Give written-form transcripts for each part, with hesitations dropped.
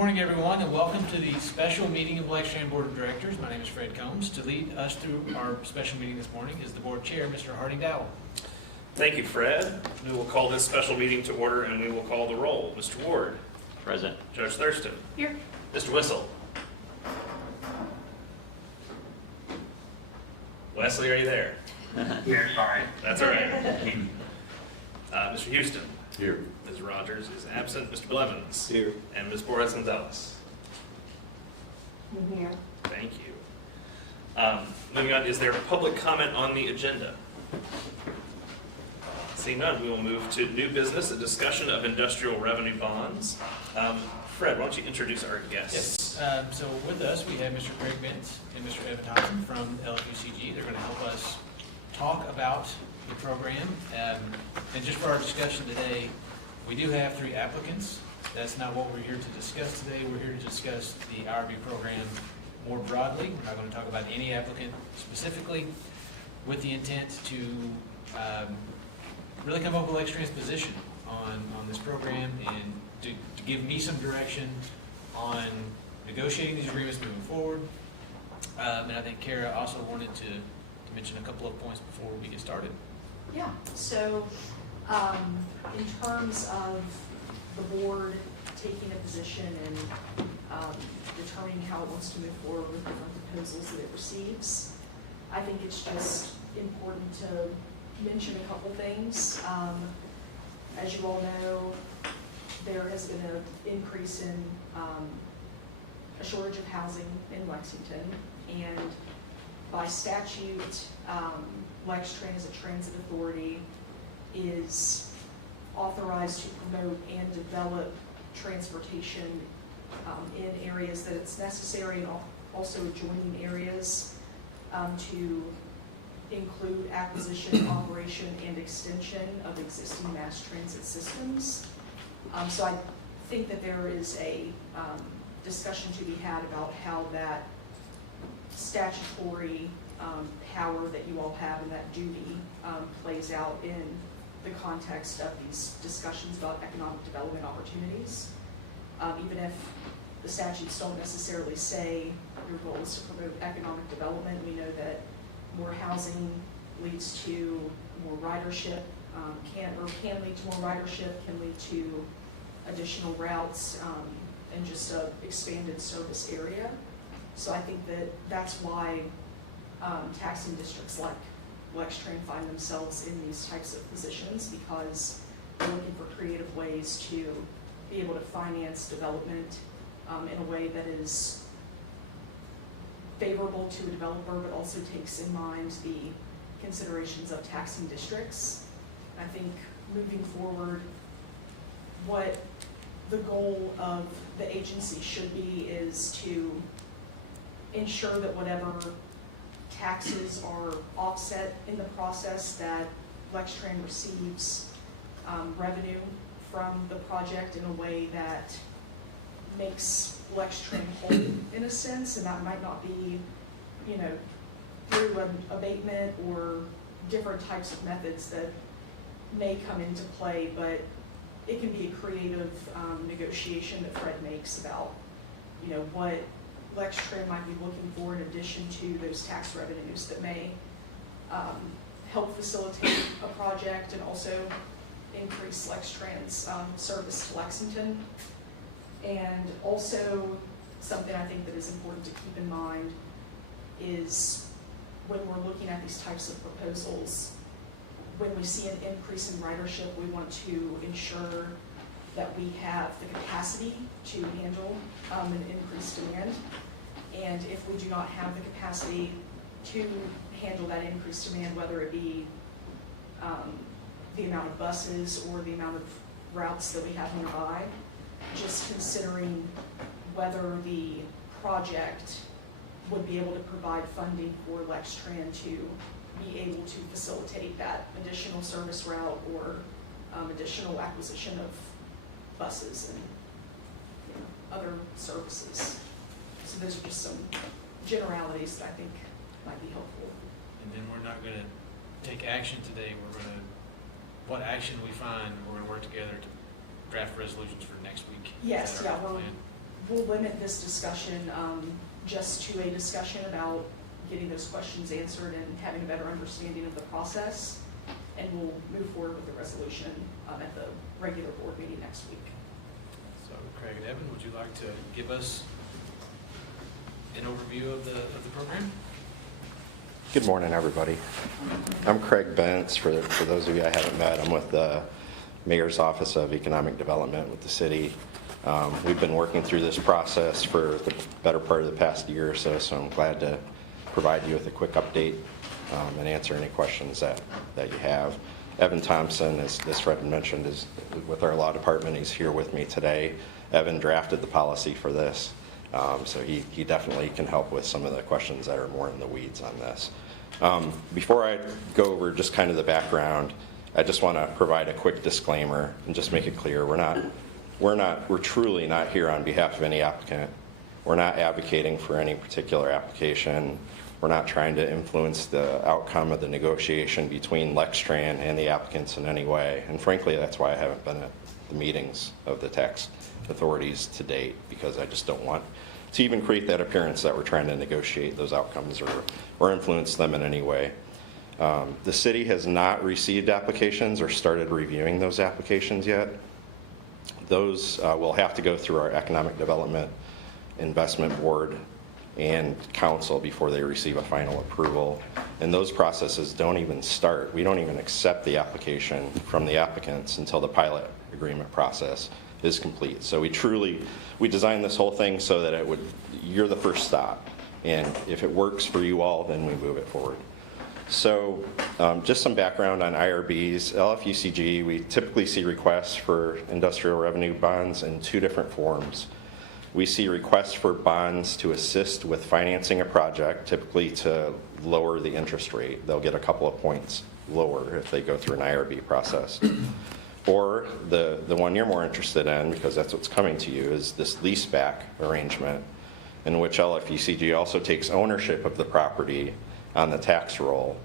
Morning, everyone, and welcome to the special meeting of Lextran Board of Directors. My name is Fred Combs. To lead us through our special meeting this morning is the board chair, Mr. Harding Dowell. Thank you, Fred. We will call this special meeting to order and we will call the roll. Mr. Ward. Present. Judge Thurston. Here. Mr. Whistle. Wesley, are you there? Here, sorry. That's all right. Mr. Houston. Here. Ms. Rogers is absent. Mr. Blevins. Here. And Ms. Borges Gonzalez. I'm here. Thank you. Moving on, is there public comment on the agenda? Seeing none, we will move to new business, a discussion of industrial revenue bonds. Fred, why don't you introduce our guests? Yes. So with us, we have Mr. Greg Bentz and Mr. Evan Thompson from LFUCG. They're going to help us talk about the program. And just for our discussion today, we do have 3 applicants. That's not what we're here to discuss today. We're here to discuss the IRB program more broadly. We're not going to talk about any applicant specifically, with the intent to really come up with Lextran's position on this program and to give me some direction on negotiating these agreements moving forward. And I think Kara also wanted to mention a couple of points before we get started. Yeah, so in terms of the board taking a position and determining how it wants to move forward with different proposals that it receives, I think it's just important to mention a couple things. As you all know, there has been an increase in a shortage of housing in Lexington, and by statute, Lextran as a transit authority is authorized to promote and develop transportation in areas that it's necessary and also adjoining areas to include acquisition, operation, and extension of existing mass transit systems. So I think that there is a discussion to be had about how that statutory power that you all have and that duty plays out in the context of these discussions about economic development opportunities. Even if the statutes don't necessarily say your goal is to promote economic development, we know that more housing leads to more ridership, can lead to more ridership, can lead to additional routes, and just an expanded service area. So I think that that's why taxing districts like Lextran find themselves in these types of positions, because they're looking for creative ways to be able to finance development in a way that is favorable to a developer, but also takes in mind the considerations of taxing districts. I think moving forward, what the goal of the agency should be is to ensure that whatever taxes are offset in the process, that Lextran receives revenue from the project in a way that makes Lextran whole in a sense, and that might not be, through an abatement or different types of methods that may come into play, but it can be a creative negotiation that Fred makes about, what Lextran might be looking for in addition to those tax revenues that may help facilitate a project and also increase Lextran's service to Lexington. And also something I think that is important to keep in mind is when we're looking at these types of proposals, when we see an increase in ridership, we want to ensure that we have the capacity to handle an increased demand. And if we do not have the capacity to handle that increased demand, whether it be the amount of buses or the amount of routes that we have nearby, just considering whether the project would be able to provide funding for Lextran to be able to facilitate that additional service route or additional acquisition of buses and other services. So those are just some generalities that I think might be helpful. And then we're not going to take action today. We're going to, what action we find, we're going to work together to draft resolutions for next week. Yes, Is that yeah, our we're plan? we'll limit this discussion just to a discussion about getting those questions answered and having a better understanding of the process. And we'll move forward with the resolution at the regular board meeting next week. So Craig and Evan, would you like to give us an overview of the program? Good morning, everybody. I'm Craig Bentz. For those of you I haven't met, I'm with the Mayor's Office of Economic Development with the city. We've been working through this process for the better part of the past year or so, so I'm glad to provide you with a quick update and answer any questions that you have. Evan Thompson, as Fred mentioned, is with our law department. He's here with me today. Evan drafted the policy for this, so he definitely can help with some of the questions that are more in the weeds on this. Before I go over just kind of the background, I just want to provide a quick disclaimer and just make it clear we're truly not here on behalf of any applicant. We're not advocating for any particular application. We're not trying to influence the outcome of the negotiation between Lextran and the applicants in any way. And frankly, that's why I haven't been at the meetings of the tax authorities to date, because I just don't want to even create that appearance that we're trying to negotiate those outcomes or influence them in any way. The city has not received applications or started reviewing those applications yet. Those will have to go through our Economic Development Investment Board and council before they receive a final approval. And those processes don't even start. We don't even accept the application from the applicants until the pilot agreement process is complete. So we designed this whole thing so that you're the first stop. And if it works for you all, then we move it forward. So just some background on IRBs. LFUCG, we typically see requests for industrial revenue bonds in two different forms. We see requests for bonds to assist with financing a project, typically to lower the interest rate. They'll get a couple of points lower if they go through an IRB process. Or the one you're more interested in, because that's what's coming to you, is this leaseback arrangement, in which LFUCG also takes ownership of the property on the tax roll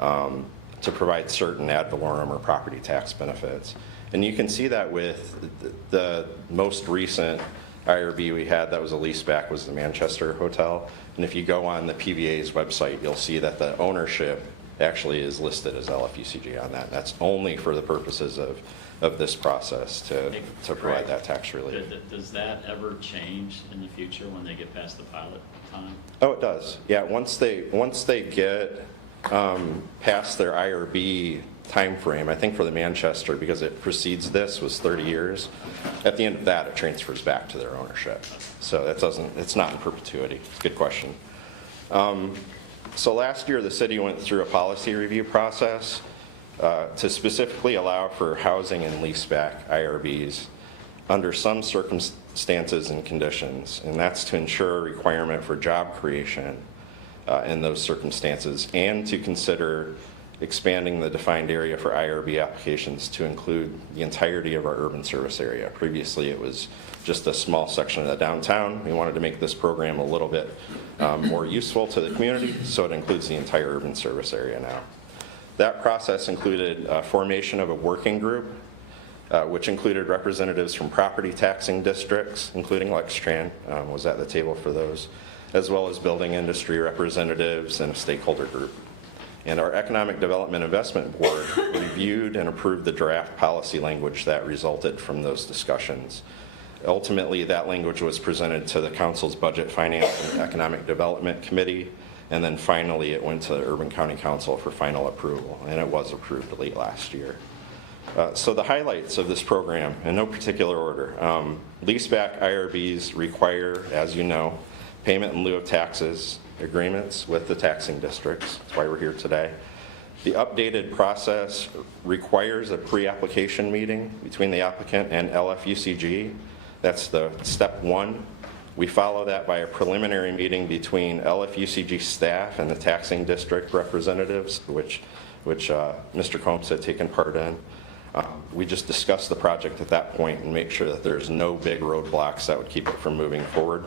to provide certain ad valorem or property tax benefits. And you can see that with the most recent IRB we had that was a leaseback was the Manchester Hotel. And if you go on the PVA's website, you'll see that the ownership actually is listed as LFUCG on that. That's only for the purposes of this process to provide that tax relief. Does that ever change in the future when they get past the pilot time? Oh, it does. Yeah, once they get past their IRB time frame, I think for the Manchester, because it precedes this, was 30 years. At the end of that, it transfers back to their ownership. So it's not in perpetuity. It's a good question. So last year, the city went through a policy review process to specifically allow for housing and leaseback IRBs under some circumstances and conditions, and that's to ensure a requirement for job creation in those circumstances, and to consider expanding the defined area for IRB applications to include the entirety of our urban service area. Previously, it was just a small section of the downtown. We wanted to make this program a little bit more useful to the community, so it includes the entire urban service area now. That process included formation of a working group, which included representatives from property taxing districts, including Lextran, was at the table for those, as well as building industry representatives and a stakeholder group. And our Economic Development Investment Board reviewed and approved the draft policy language that resulted from those discussions. Ultimately, that language was presented to the Council's Budget, Finance, and Economic Development Committee, and then finally it went to the Urban County Council for final approval, and it was approved late last year. So the highlights of this program, in no particular order. Leaseback IRBs require, as you know, payment in lieu of taxes agreements with the taxing districts. That's why we're here today. The updated process requires a pre-application meeting between the applicant and LFUCG. That's the step one. We follow that by a preliminary meeting between LFUCG staff and the taxing district representatives, which Mr. Combs had taken part in. We just discuss the project at that point and make sure that there's no big roadblocks that would keep it from moving forward.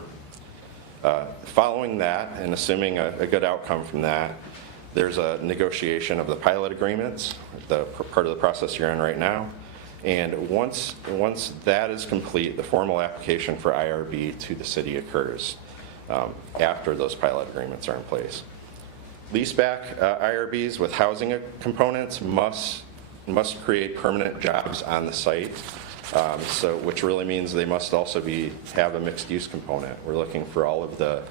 Following that, and assuming a good outcome from that, there's a negotiation of the pilot agreements, the part of the process you're in right now, And once that is complete, the formal application for IRB to the city occurs after those pilot agreements are in place. Leaseback IRBs with housing components must create permanent jobs on the site, which really means they must also have a mixed-use component. We're looking for all of the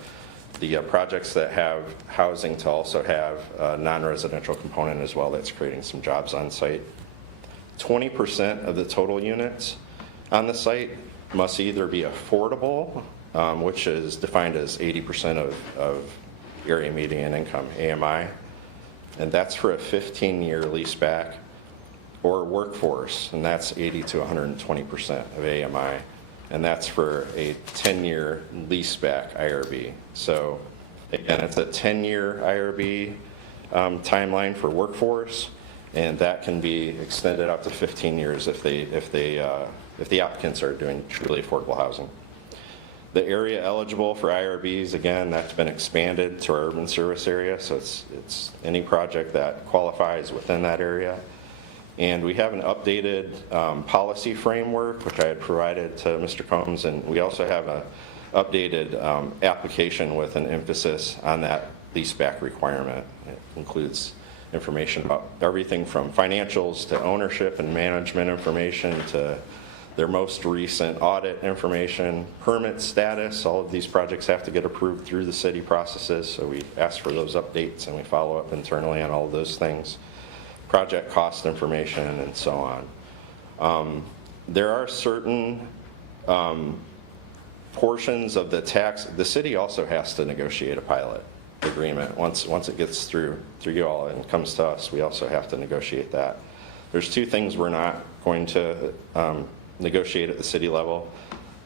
projects that have housing to also have a non-residential component as well that's creating some jobs on site. 20% of the total units on the site must either be affordable, which is defined as 80% of area median income, AMI, and that's for a 15-year lease back, or workforce, and that's 80 to 120% of AMI, and that's for a 10-year lease back IRB. So again, it's a 10-year IRB timeline for workforce, and that can be extended up to 15 years if the applicants are doing truly affordable housing. The area eligible for IRBs, again, that's been expanded to our urban service area, so it's any project that qualifies within that area. And we have an updated policy framework, which I had provided to Mr. Combs, and we also have an updated application with an emphasis on that leaseback requirement. It includes information about everything from financials to ownership and management information to their most recent audit information, permit status. All of these projects have to get approved through the city processes, so we ask for those updates and we follow up internally on all of those things. Project cost information and so on. There are certain portions of the tax. The city also has to negotiate a pilot agreement. Once it gets through you all and comes to us, we also have to negotiate that. There's two things we're not going to negotiate at the city level.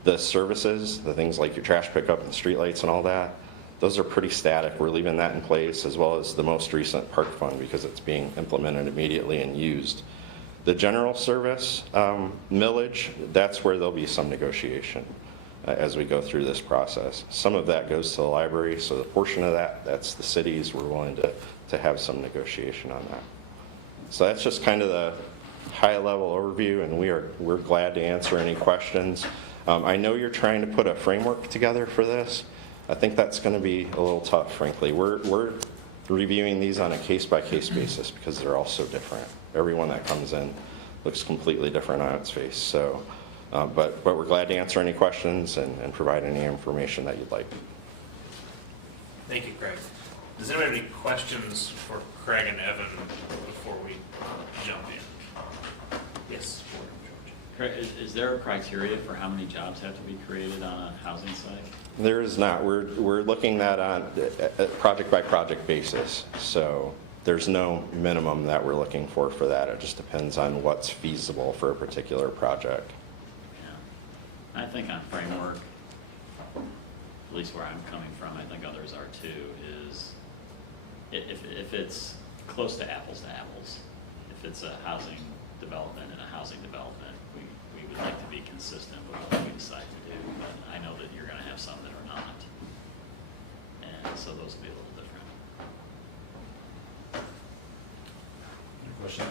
The services, the things like your trash pickup and streetlights and all that, those are pretty static. We're leaving that in place, as well as the most recent park fund, because it's being implemented immediately and used. The general service millage, that's where there'll be some negotiation as we go through this process. Some of that goes to the library, so the portion of that's the cities. We're willing to have some negotiation on that. So that's just kind of the high-level overview, and we're glad to answer any questions. I know you're trying to put a framework together for this. I think that's going to be a little tough, frankly. We're reviewing these on a case-by-case basis because they're all so different. Everyone that comes in looks completely different on its face. So, but we're glad to answer any questions and provide any information that you'd like. Thank you, Craig. Does anyone have any questions for Craig and Evan before we jump in? Yes. Craig, is there a criteria for how many jobs have to be created on a housing site? There is not. We're looking at on a project-by-project basis. So there's no minimum that we're looking for that. It just depends on what's feasible for a particular project. Yeah. I think on framework, at least where I'm coming from, I think others are too, is if it's close to apples, if it's a housing development and a housing development, we would like to be consistent with what we decide to do, but I know that you're going to have some that are not, and so those will be a little different. Question?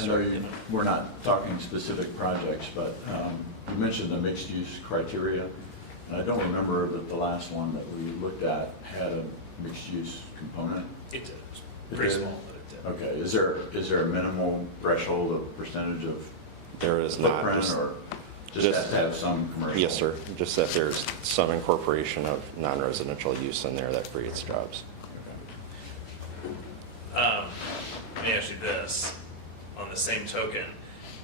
I know we're not talking specific projects, but you mentioned the mixed-use criteria. And I don't remember that the last one that we looked at had a mixed-use component. It does. Pretty small, but it does. Okay, is there a minimal threshold of percentage of There is not. footprint, or just has to have some commercial? Yes, sir. Just that there's some incorporation of non-residential use in there that creates jobs. Let me ask you this, on the same token,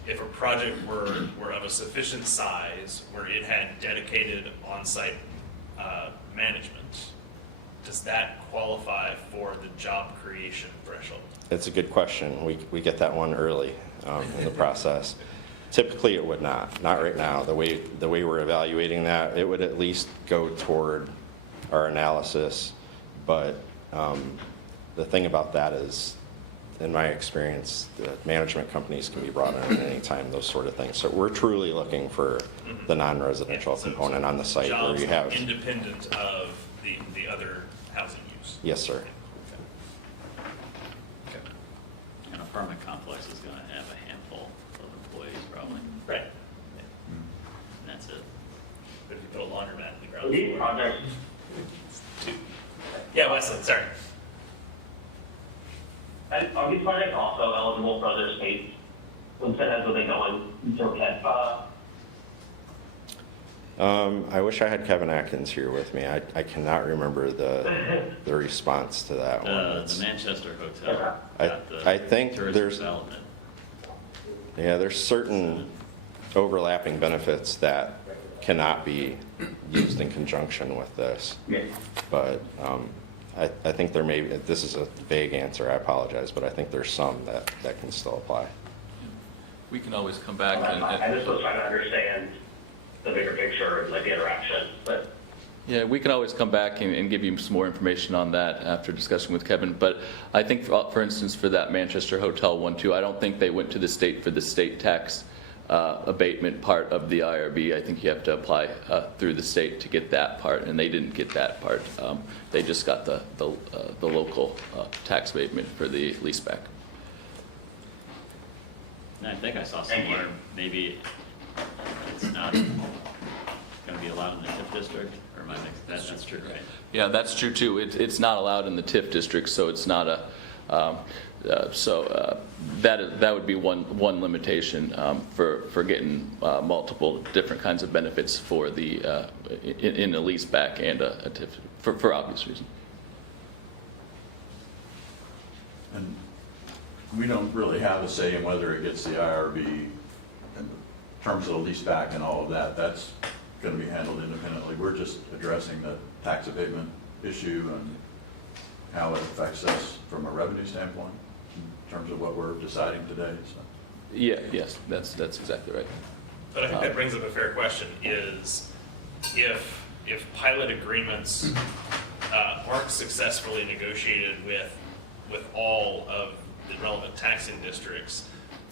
if a project were of a sufficient size where it had dedicated on-site management, does that qualify for the job creation threshold? It's a good question. We get that one early in the process. Typically, it would not right now. The way we're evaluating that, it would at least go toward our analysis. But the thing about that is, in my experience, the management companies can be brought in at any time, those sort of things. So we're truly looking for the non-residential component on the site where you have. Jobs independent of the other housing use? Yes, sir. Okay. An apartment complex is going to have a handful of employees probably. the these floor. projects, Yeah, Wesley, sorry. and are these projects also eligible for other states incentives when they go into get, I wish I had Kevin Atkins here with me. I cannot remember the response to that one. The It's- Manchester Hotel. I- got the I think tourism there's- development. Yeah, there's certain overlapping benefits that cannot be used in conjunction with this. But I think there may be, this is a vague answer, I apologize, but I think there's some that can still apply. We can always come back I just was trying to understand the bigger picture, like the interaction, but yeah, we can always come back and give you some more information on that after discussing with Kevin. But I think, for instance, for that Manchester Hotel one too, I don't think they went to the state for the state tax abatement part of the IRB. I think you have to apply through the state to get that part, and they didn't get that part. They just got the local tax abatement for the leaseback. And I think I saw somewhere, maybe it's not going to be allowed in the TIF district, or am I mixed? That's true, right? Yeah, that's true too. It's not allowed in the TIF district, so it's not a. That would be one limitation for getting multiple different kinds of benefits for the in a leaseback and a TIF for obvious reasons. And we don't really have a say in whether it gets the IRB in terms of the lease back and all of that. That's going to be handled independently. We're just addressing the tax abatement issue and how it affects us from a revenue standpoint in terms of what we're deciding today. So. Yeah, yes, that's exactly right. But I think that brings up a fair question, is if pilot agreements aren't successfully negotiated with all of the relevant taxing districts,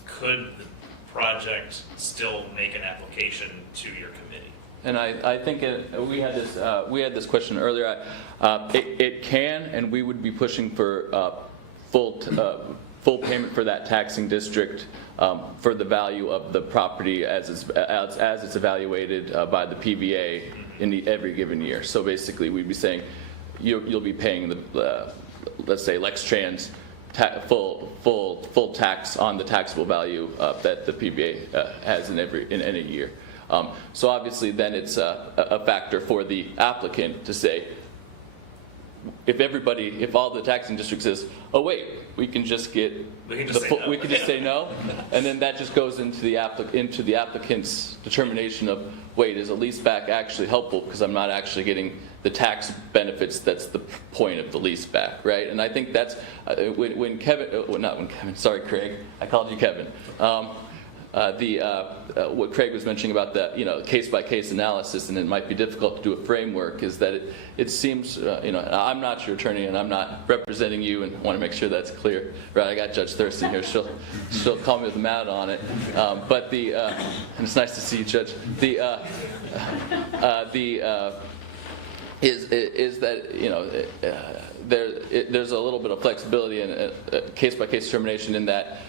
could the project still make an application to your committee? And I think we had this question earlier. It can, and we would be pushing for full payment for that taxing district for the value of the property as it's evaluated by the PBA in every given year. So basically, we'd be saying you'll be paying the let's say Lextran's full tax on the taxable value that the PBA has in any year. So obviously, then it's a factor for the applicant to say, if all the taxing district says, oh wait, we can just get We can just say no. and then that just goes into the applicant's determination of, wait, is a leaseback actually helpful because I'm not actually getting the tax benefits that's the point of the leaseback, right? And I think that's sorry, Craig, I called you Kevin. What Craig was mentioning about the case-by-case analysis, and it might be difficult to do a framework, is that it seems I'm not your attorney and I'm not representing you, and want to make sure that's clear. Right, I got Judge Thurston here. She'll call me with a mat on it. But and it's nice to see you, Judge. Is that there's a little bit of flexibility in case-by-case determination in that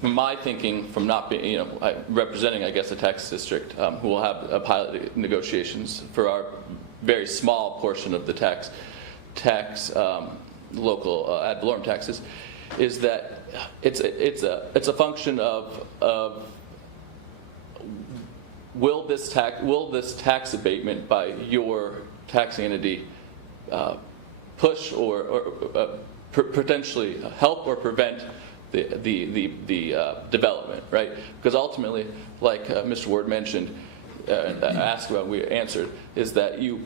from my thinking, from not being representing, I guess, a tax district who will have pilot negotiations for our very small portion of the tax local ad valorem taxes, is that it's a function of will this tax abatement by your taxing entity push or potentially help or prevent the development, right? Because ultimately, like Mr. Ward mentioned, asked about, we answered, is that you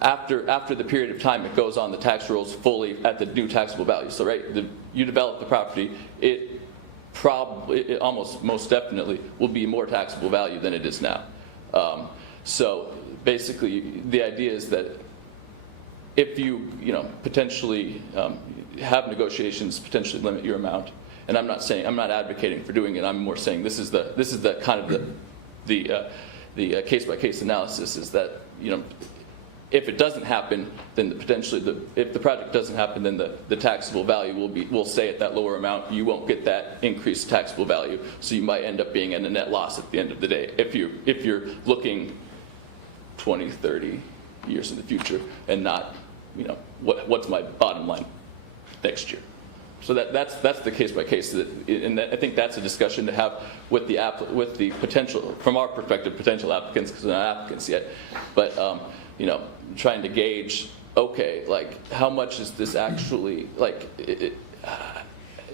after the period of time it goes on the tax rolls fully at the new taxable value. So right, you develop the property, it almost most definitely will be more taxable value than it is now. So basically, the idea is that if you potentially have negotiations, potentially limit your amount. And I'm not advocating for doing it. I'm more saying this is the kind of the case-by-case analysis, is that if it doesn't happen, then if the project doesn't happen, then the taxable value will stay at that lower amount. You won't get that increased taxable value, so you might end up being in a net loss at the end of the day if you're looking 20, 30 years in the future, and not, what's my bottom line next year. So that's the case by case, and I think that's a discussion to have with the potential, from our perspective, potential applicants, because they're not applicants yet, but trying to gauge, okay, like how much is this actually, like,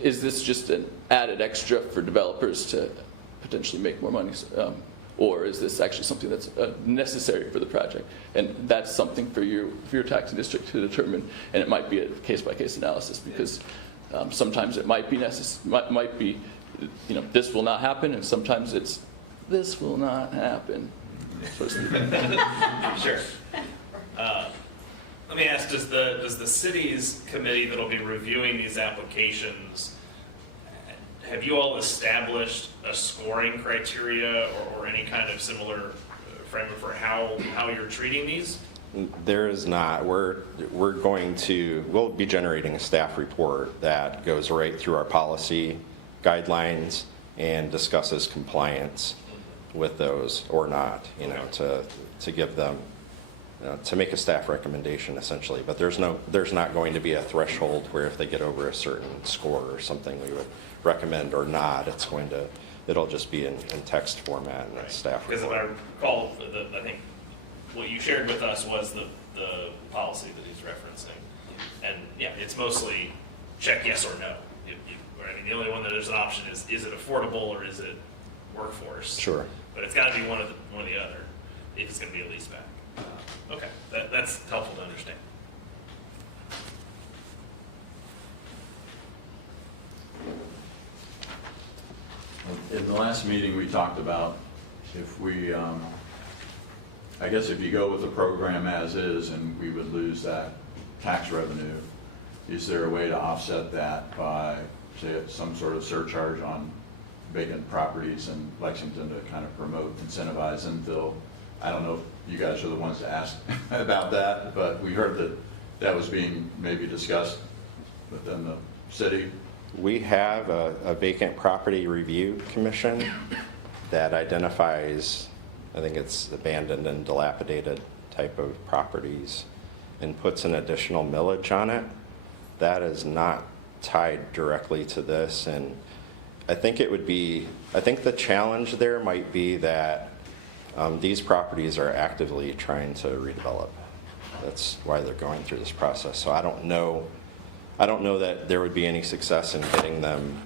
is this just an added extra for developers to potentially make more money, or is this actually something that's necessary for the project? And that's something for your taxing district to determine, and it might be a case by case analysis, because sometimes it might be might be, this will not happen, and sometimes it's this will not happen. Sure. Let me ask, does the city's committee that'll be reviewing these applications, have you all established a scoring criteria or any kind of similar framework for how you're treating these? There is not. We'll be generating a staff report that goes right through our policy guidelines and discusses compliance with those or not, to give them, to make a staff recommendation essentially. But there's not going to be a threshold where if they get over a certain score or something we would recommend or not. It'll just be in text format and a staff report. Because if I recall, I think what you shared with us was the policy that he's referencing. And yeah, it's mostly check yes or no. The only one that there's an option is it affordable or is it workforce? Sure. But it's got to be one or the other if it's going to be a leaseback. Okay, that's helpful to understand. In the last meeting, we talked about if we, I guess if you go with the program as is and we would lose that tax revenue, is there a way to offset that by, say, some sort of surcharge on vacant properties in Lexington to kind of promote, incentivize infill? I don't know if you guys are the ones to ask about that, but we heard that was being maybe discussed within the city. We have a vacant property review commission that identifies, I think it's abandoned and dilapidated type of properties, and puts an additional millage on it. That is not tied directly to this, and I think the challenge there might be that these properties are actively trying to redevelop. That's why they're going through this process. So I don't know that there would be any success in getting them.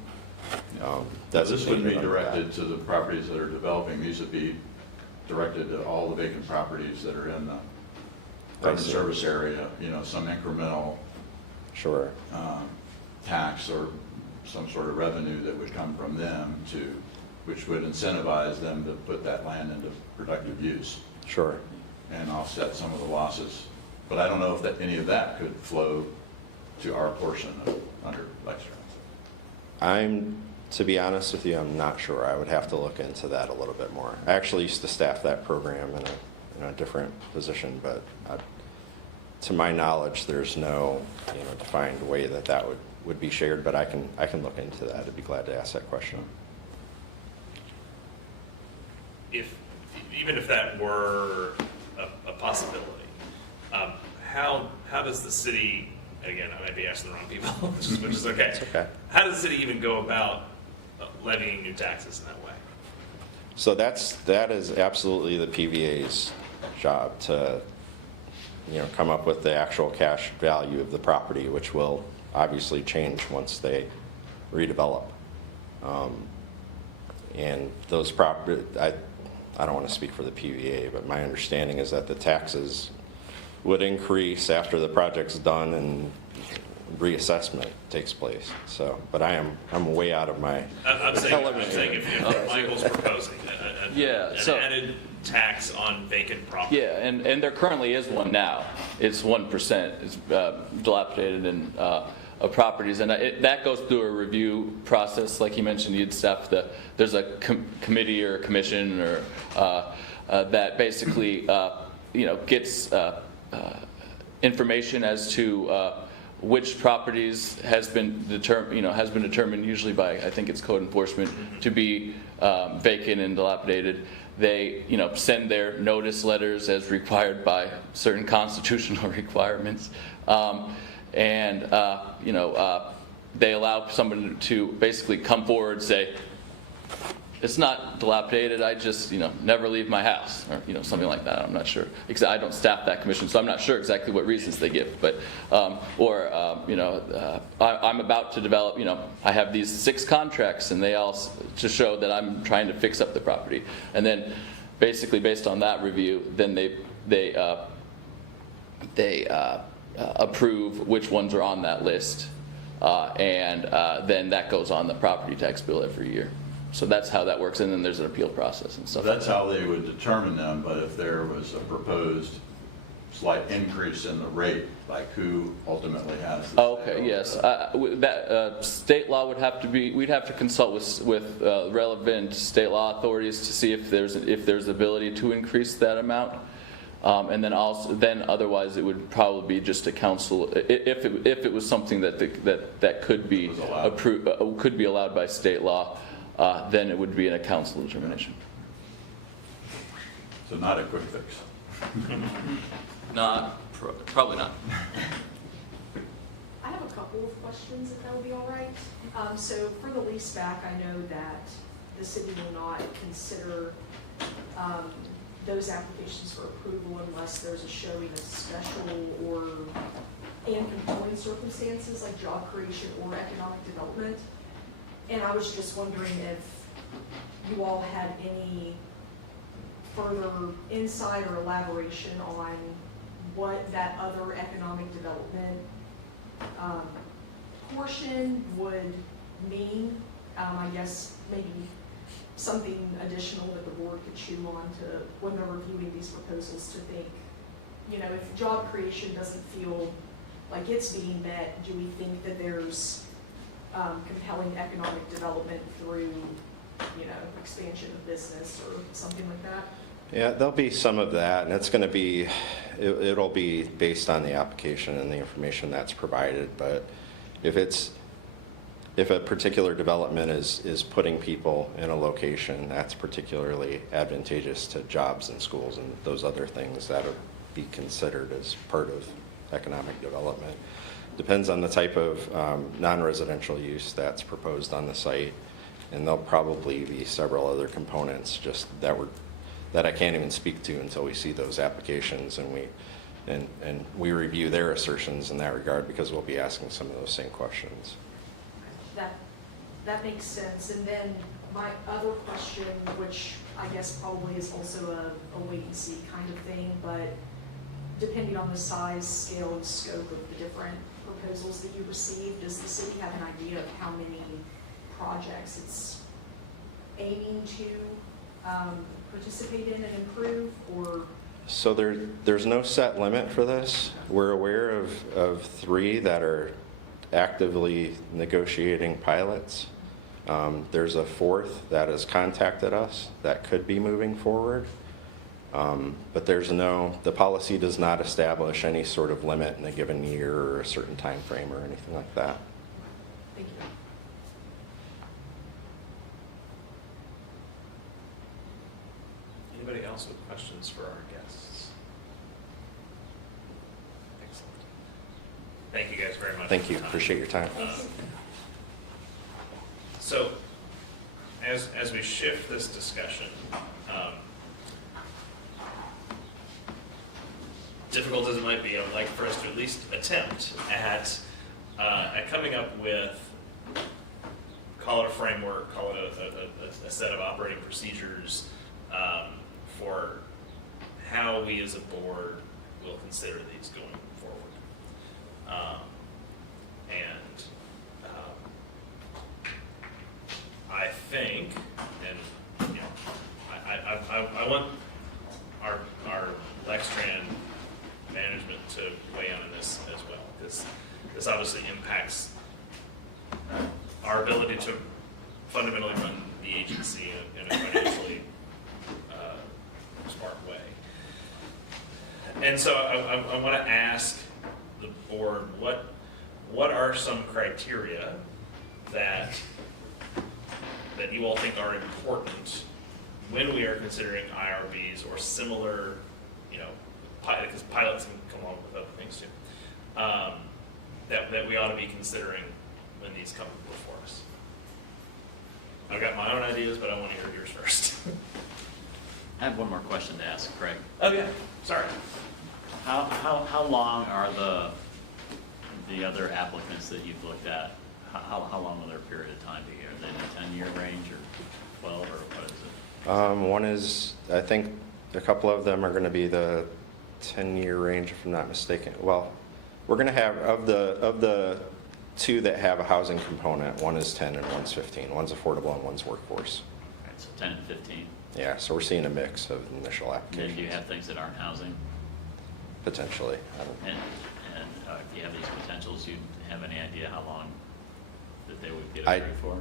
This wouldn't be directed to the properties that are developing. These would be directed to all the vacant properties that are in the urban service area. Some incremental Sure. Tax or some sort of revenue that would come from them which would incentivize them to put that land into productive use. Sure. And offset some of the losses. But I don't know if any of that could flow to our portion under Lextran. To be honest with you, I'm not sure. I would have to look into that a little bit more. I actually used to staff that program in a different position, but to my knowledge, there's no defined way that would be shared. But I can look into that. I'd be glad to ask that question. Even if that were a possibility, how does the city? And again, I might be asking the wrong people, which is okay. It's okay. How does the city even go about levying new taxes in that way? So that is absolutely the PVA's job to come up with the actual cash value of the property, which will obviously change once they redevelop. And those property, I don't want to speak for the PVA, but my understanding is that the taxes would increase after the project's done and reassessment takes place. So, but I'm way out of my. I'm saying if Michael's proposing an added tax on vacant property. Yeah, and there currently is one now. It's 1%. It's dilapidated and properties, and that goes through a review process. Like you mentioned, you'd staff there's a committee or a commission or that basically gets information as to which properties has been determined usually by, I think it's code enforcement, to be vacant and dilapidated, they, send their notice letters as required by certain constitutional requirements. They allow someone to basically come forward and say, it's not dilapidated, I just, never leave my house, or, something like that. I'm not sure. I don't staff that commission, so I'm not sure exactly what reasons they give. But, I'm about to develop, I have these 6 contracts, and they all to show that I'm trying to fix up the property. And then, basically, based on that review, then they approve which ones are on that list, and then that goes on the property tax bill every year. So that's how that works, and then there's an appeal process and stuff. That's how they would determine them, but if there was a proposed slight increase in the rate, like who ultimately has the say Okay, over yes. that? State law would have to be, we'd have to consult with relevant state law authorities to see if there's ability to increase that amount. And then otherwise it would probably be just a council, if it was something that could be approved, could be allowed by state law, then it would be in a council determination. So not a quick fix. Probably not. I have a couple of questions, if that would be all right. So for the lease back, I know that the city will not consider those applications for approval unless there's a showing of special and compelling circumstances like job creation or economic development. And I was just wondering if you all had any further insight or elaboration on what that other economic development portion would mean. I guess maybe something additional that the board could chew on to, when they're reviewing these proposals, to think, if job creation doesn't feel like it's being met, do we think that there's compelling economic development through, expansion of business or something like that? Yeah, there'll be some of that, and it's going to be, it'll be based on the application and the information that's provided. But if a particular development is putting people in a location that's particularly advantageous to jobs and schools and those other things that would be considered as part of economic development. Depends on the type of non-residential use that's proposed on the site, and there'll probably be several other components just that I can't even speak to until we see those applications and we review their assertions in that regard, because we'll be asking some of those same questions. That makes sense. And then my other question, which I guess probably is also a wait and see kind of thing, but depending on the size, scale, and scope of the different proposals that you received, does the city have an idea of how many projects it's aiming to participate in and improve, or? So there's no set limit for this. We're aware of 3 that are actively negotiating pilots. There's a 4th that has contacted us that could be moving forward. But the policy does not establish any sort of limit in a given year or a certain time frame or anything like that. Thank you. Anybody else with questions for our guests? Excellent. Thank you guys very much. Thank you. Appreciate your time. So, as we shift this discussion, difficult as it might be, I would like for us to at least attempt at coming up with, call it a framework, call it a set of operating procedures for how we as a board will consider these going forward. I think, and I want our Lextran management to weigh in on this as well, because this obviously impacts our ability to fundamentally run the agency in a financially smart way. And so I want to ask the board, what are some criteria that that you all think are important when we are considering IRBs or similar, because pilots can come along with other things too, that we ought to be considering when these come before us. I've got my own ideas, but I want to hear yours first. I have one more question to ask, Craig. Oh, yeah, sorry. How long are the other applicants that you've looked at? How long will their period of time be? Are they in the 10-year range or 12, or what is it? One is, I think a couple of them are going to be the 10-year range, if I'm not mistaken. Well, we're going to have, of the two that have a housing component, one is 10 and one's 15. One's affordable and one's workforce. All right, so 10 and 15. Yeah, so we're seeing a mix of initial And applications. then do you have things that aren't housing? Potentially. I don't And if you have these potentials, you have any idea how long that they would get I- approved for?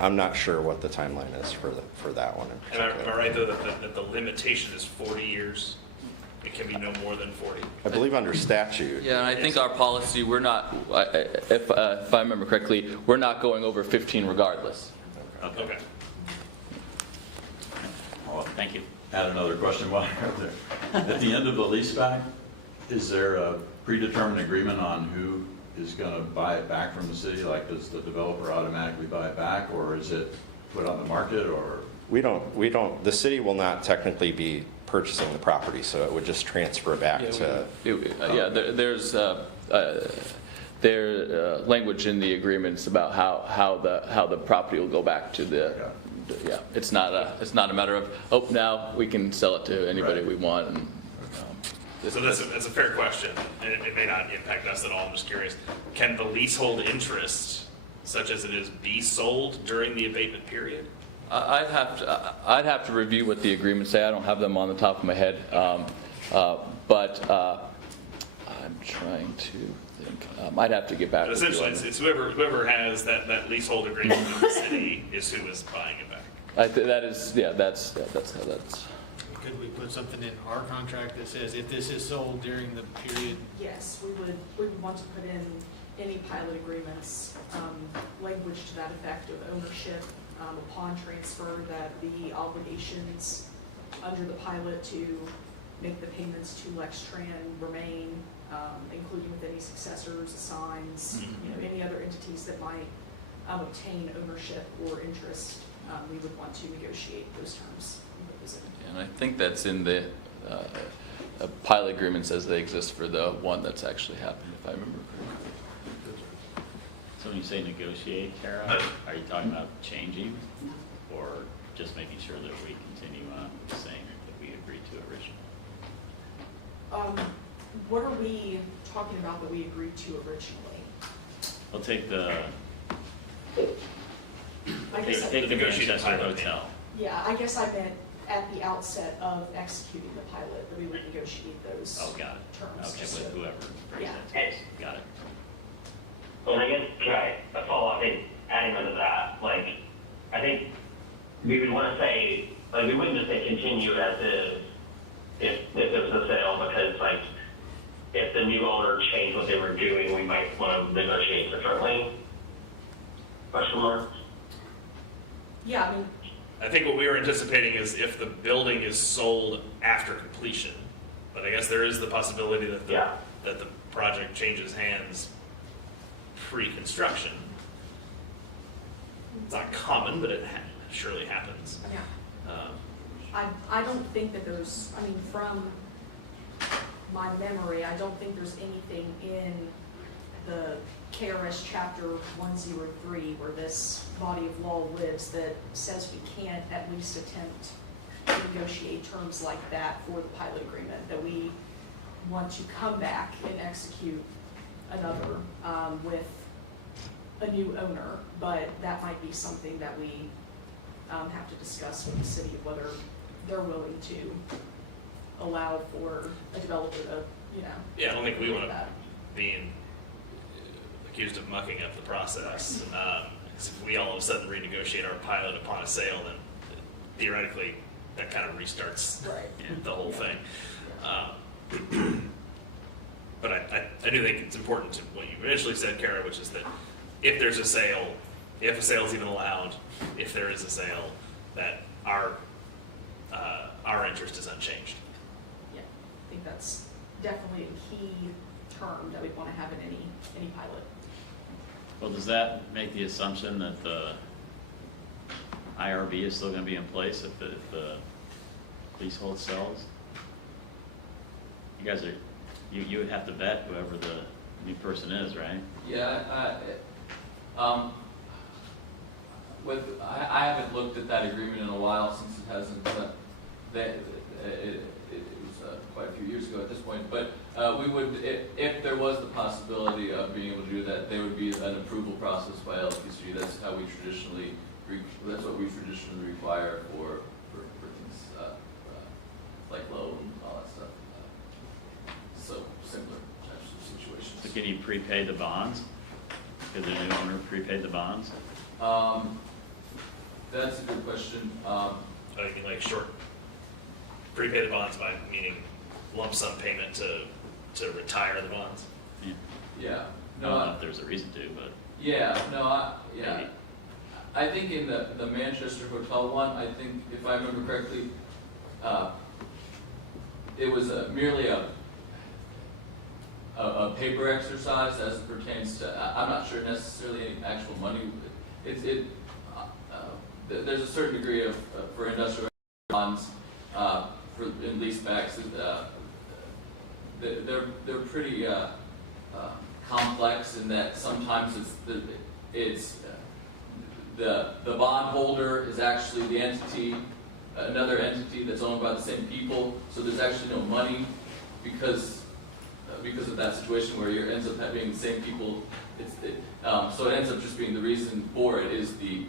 I'm not sure what the timeline is for that one in Am particular. I right, though, that the limitation is 40 years? It can be no more than 40? I believe under statute. Yeah, and I think our policy, we're not, if I remember correctly, we're not going over 15 regardless. Okay. Well, thank you. Add another question while you're there. At the end of the leaseback, is there a predetermined agreement on who is going to buy it back from the city? Like, does the developer automatically buy it back, or is it put on the market, or? We don't, the city will not technically be purchasing the property, so it would just transfer back to, Yeah, there's language in the agreements about how the property will go back to the, yeah, it's not a matter of, oh, now we can sell it to anybody Right. we want. And, So that's a fair question, and it may not impact us at all. I'm just curious. Can the leasehold interest, such as it is, be sold during the abatement period? I'd have to review what the agreements say. I don't have them on the top of my head, but I'm trying to think. I'd have to get back. But with you essentially, on that. it's whoever has that leasehold agreement with the city is who is buying it back. That is, yeah, that's how that's. Could we put something in our contract that says if this is sold during the period? Yes, we would want to put in any pilot agreements, language to that effect of ownership, upon transfer, that the obligations under the pilot to make the payments to Lextran remain, including with any successors, assigns, any other entities that might obtain ownership or interest. We would want to negotiate those terms. And I think that's in the pilot agreements as they exist for the one that's actually happened, if I remember correctly. So when you say negotiate, Kara, are you talking about changing, or just making sure that we continue on with the same that we agreed to originally? What are we talking about that we agreed to originally? We'll take the I guess take the negotiated Manchester pilot. Hotel. Yeah, I guess I meant at the outset of executing the pilot, that we would negotiate those Oh, got it. terms. Okay, just with so- whoever brings Yeah. that to us. Got it. And I guess, can I follow up, adding on to that, I think we would want to say, we wouldn't just say continue as is if there's a sale, because if the new owner changed what they were doing, we might want to negotiate differently. Question mark? Yeah, I mean, I think what we were anticipating is if the building is sold after completion, but I guess there is the possibility that that the project changes hands pre-construction. It's not common, but it surely happens. yeah, I don't think that there's, I mean, from my memory, I don't think there's anything in the KRS chapter 103 where this body of law lives that says we can't at least attempt to negotiate terms like that for the pilot agreement, that we want to come back and execute another with a new owner, but that might be something that we have to discuss with the city, whether they're willing to allow for a developer to, Yeah, I don't think we want to that. be accused of mucking up the process. 'Cause if we all of a sudden renegotiate our pilot upon a sale, then theoretically that kind of restarts Right. the whole thing. But I do think it's important to what you initially said, Kara, which is that if there's a sale, if a sale is even allowed, if there is a sale, that our interest is unchanged. Yeah, I think that's definitely a key term that we want to have in any pilot. Well, does that make the assumption that the IRB is still going to be in place if the leasehold sells? You guys are, you would have to vet whoever the new person is, right? Yeah, I haven't looked at that agreement in a while since it hasn't, it was quite a few years ago at this point, but we would, if there was the possibility of being able to do that, there would be an approval process by LPC. That's how we traditionally, that's what we traditionally require for things like loans and all that stuff. So similar types of situations. So can you prepay the bonds? Could the new owner prepay the bonds? That's a good question. Oh, you mean like short, prepay the bonds by meaning lump sum payment to retire the bonds? Yeah. Yeah. I don't know if there's a reason to, but Yeah, no, maybe. I think in the Manchester hotel one, I think if I remember correctly, it was merely a paper exercise as it pertains to. I'm not sure necessarily any actual money. There's a certain degree of for industrial bonds in leasebacks. They're pretty complex in that sometimes it's the bondholder is actually the entity, another entity that's owned by the same people. So there's actually no money because of that situation where it ends up being the same people. So it ends up just being the reason for it is the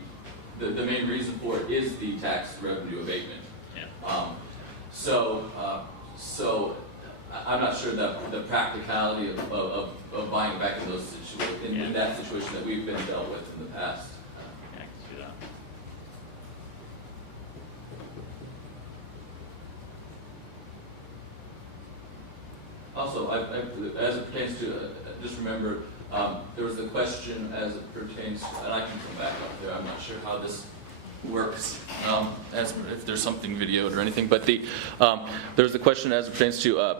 main reason for it is the tax revenue abatement. Yeah. So I'm not sure that the practicality of buying back in those situations, in that situation that we've been dealt with in the past. Yeah, I can see that. Also, as it pertains to, just remember, there was a question as it pertains, and I can come back up there. I'm not sure how this works, as if there's something videoed or anything. But there's the question as it pertains to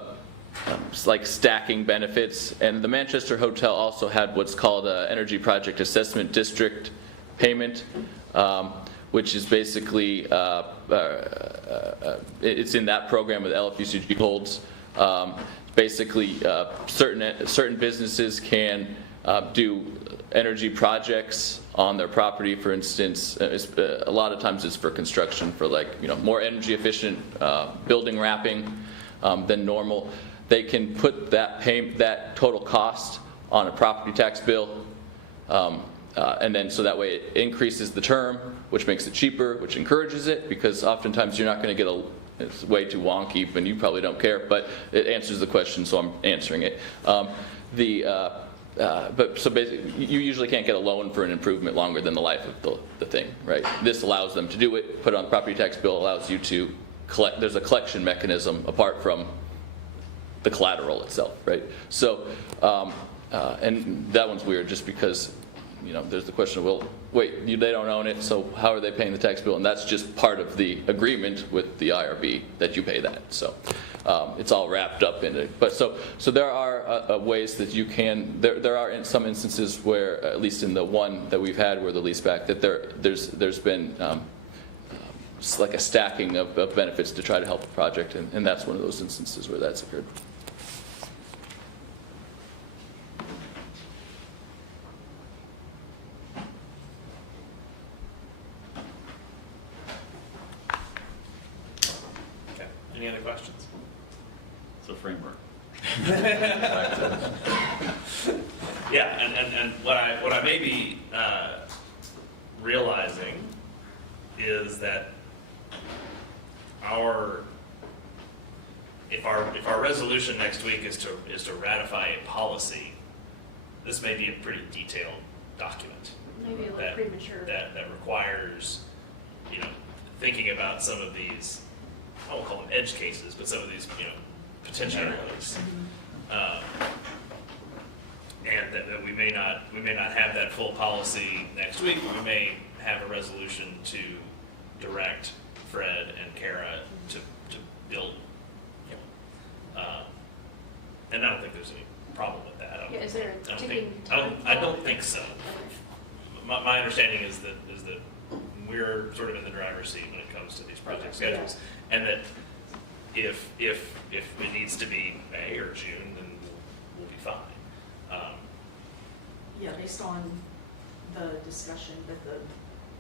like stacking benefits, and the Manchester Hotel also had what's called an Energy Project Assessment District payment, which is basically it's in that program with LFUCG holds. Basically, certain businesses can do energy projects on their property. For instance, a lot of times it's for construction, for more energy efficient building wrapping than normal. They can put that total cost on a property tax bill, and then so that way it increases the term, which makes it cheaper, which encourages it, because oftentimes you're not going to get it's way too wonky, and you probably don't care, but it answers the question, so I'm answering it. But so basically, you usually can't get a loan for an improvement longer than the life of the thing, right? This allows them to do it, put it on the property tax bill, allows you to collect. There's a collection mechanism apart from the collateral itself, right? So, and that one's weird just because, there's the question of, well, wait, they don't own it, so how are they paying the tax bill? And that's just part of the agreement with the IRB that you pay that. So it's all wrapped up in it. But so there are ways that you can. There are in some instances where, at least in the one that we've had, where the leaseback, that there's been like a stacking of benefits to try to help the project, and that's one of those instances where that's occurred. Any other questions? It's a framework. Yeah, and what I may be realizing is that if our resolution next week is to ratify a policy, this may be a pretty detailed document. Maybe a little premature. That requires, thinking about some of these, I won't call them edge cases, but some of these, potentialities. and that we may not have that full policy next week. We may have a resolution to direct Fred and Kara to build. And I don't think there's any problem with that. Yeah, is there a ticking I don't think so. My understanding is that we're sort of in the driver's seat when it comes to these project schedules, and that if it needs to be May or June, then we'll be fine. Yeah, based on the discussion that the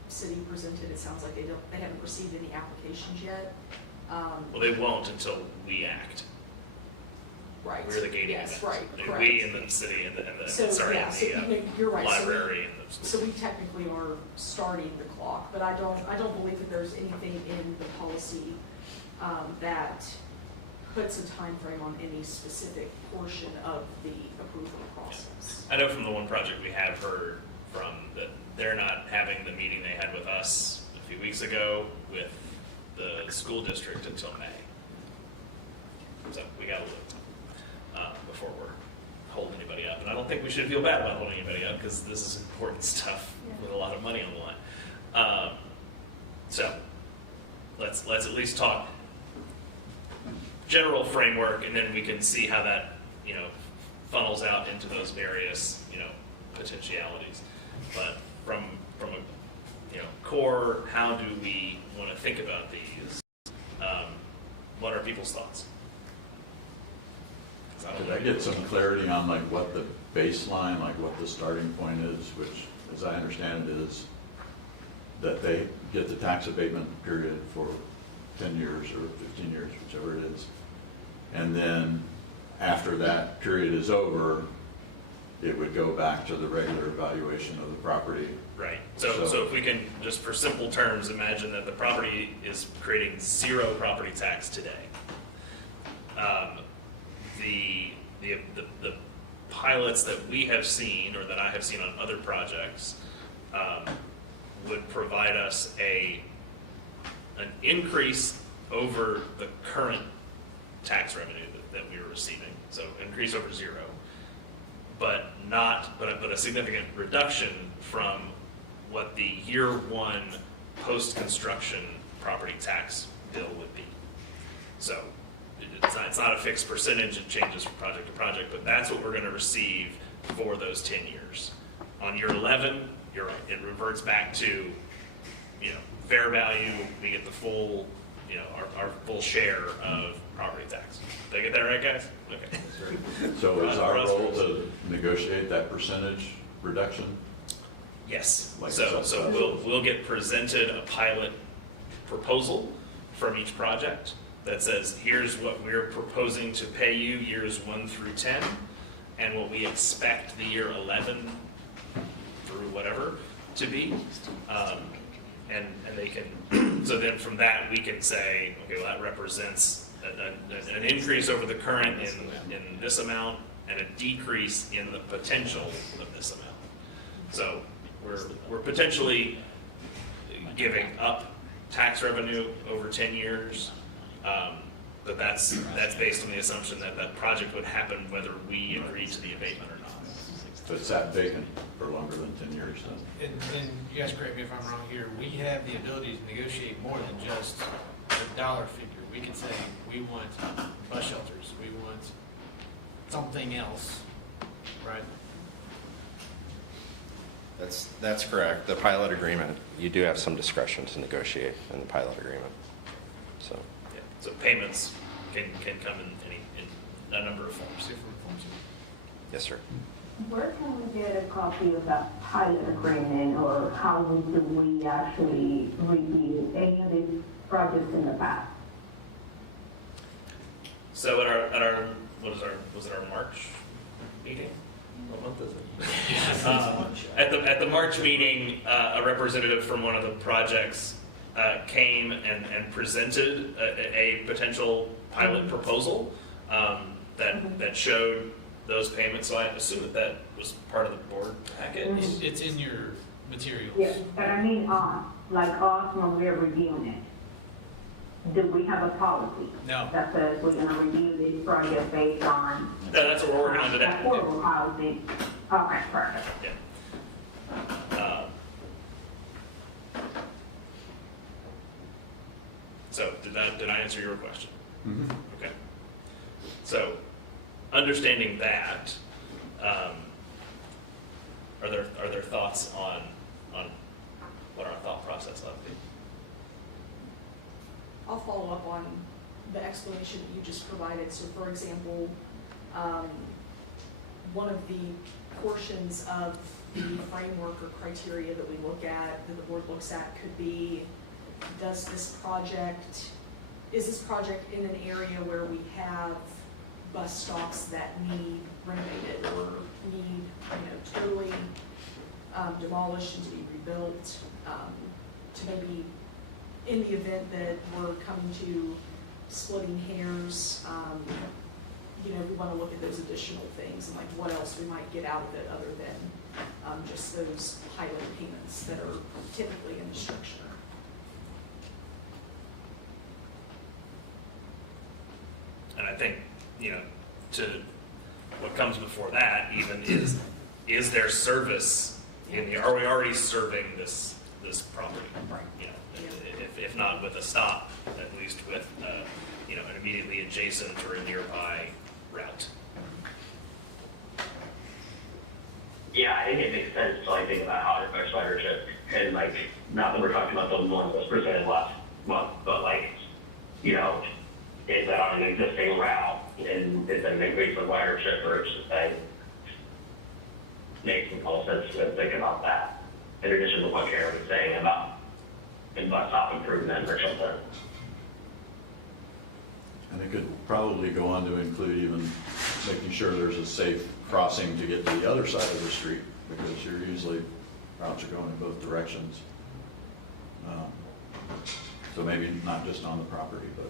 city presented, it sounds like they haven't received any applications yet. Well, they won't until we act. Right. We're the gating Yes, event. right, correct. We and the city and the So, sorry, yeah, and so, the you're right. library and the So we technically are starting the clock, but I don't believe that there's anything in the policy that puts a time frame on any specific portion of the approval process. I know from the one project we have heard from that they're not having the meeting they had with us a few weeks ago with the school district until May. So we got a little before we're holding anybody up. And I don't think we should feel bad about holding anybody up because this is important stuff with a lot of money on the line. So let's at least talk general framework, and then we can see how that funnels out into those various potentialities. But from a core, how do we want to think about these? What are people's thoughts? Did I get some clarity on like what the baseline, like what the starting point is, which, as I understand it, is that they get the tax abatement period for 10 years or 15 years, whichever it is. And then after that period is over, it would go back to the regular evaluation of the property. Right. So if we can, just for simple terms, imagine that the property is creating 0 property tax today. The pilots that we have seen, or that I have seen on other projects, would provide us an increase over the current tax revenue that we were receiving. So increase over 0, but a significant reduction from what the year 1 post-construction property tax bill would be. So it's not a fixed percentage, it changes from project to project, but that's what we're going to receive for those 10 years. On year 11, you're right, it reverts back to fair value. We get the full our full share of property tax. Did I get that right, guys? Okay. So is our role to negotiate that percentage reduction? Yes. Like So subsidies? we'll get presented a pilot proposal from each project that says, here's what we're proposing to pay you years 1 through 10, and what we expect the year 11 through whatever to be. And they can, so then from that we can say, okay, well, that represents an increase over the current in this amount and a decrease in the potential of this amount. So we're potentially giving up tax revenue over 10 years, but that's based on the assumption that that project would happen whether we agree to the abatement or not. But it's sat vacant for longer than 10 years then? And you guys correct me if I'm wrong here, we have the ability to negotiate more than just a dollar figure. We can say, we want bus shelters, we want something else, right? That's correct. The pilot agreement, you do have some discretion to negotiate in the pilot agreement. So, Yeah. So payments can come in a number of forms. Different forms of. yes, sir. Where can we get a copy of that pilot agreement, or how do we actually review any of these projects in the past? So at our was it our March meeting? What month is it? At the March meeting, a representative from one of the projects came and presented a potential pilot proposal that showed those payments. So I assume that was part of the board packet. It's in your materials. Yes, but I mean, like us when we're reviewing it, do we have a policy? No. That says we're gonna review this project based on That's what we're working on today. affordable housing, Okay, perfect. Yeah. So did I answer your question? Mhm. Okay. So, understanding that, are there thoughts on what our thought process ought to be? I'll follow up on the explanation that you just provided. So for example, one of the portions of the framework or criteria that we look at, that the board looks at, could be, is this project in an area where we have bus stops that need renovated or need, totally demolished and to be rebuilt, to maybe, in the event that we're coming to splitting hairs, we want to look at those additional things and like what else we might get out of it other than just those pilot payments that are typically in the structure. And I think, to what comes before that even is there service are we already serving this property? Right. If not with a stop, at least with, an immediately adjacent or a nearby route. Yeah, I think it makes sense to think about how to affect ridership, and not that we're talking about the ones that presented last month, but is that on an existing route, and is that an increase in ridership, or it's just makes some sense to think about that, in addition to what Karen was saying about bus stop improvement or something. And it could probably go on to include even making sure there's a safe crossing to get to the other side of the street, because routes are going in both directions. So maybe not just on the property, but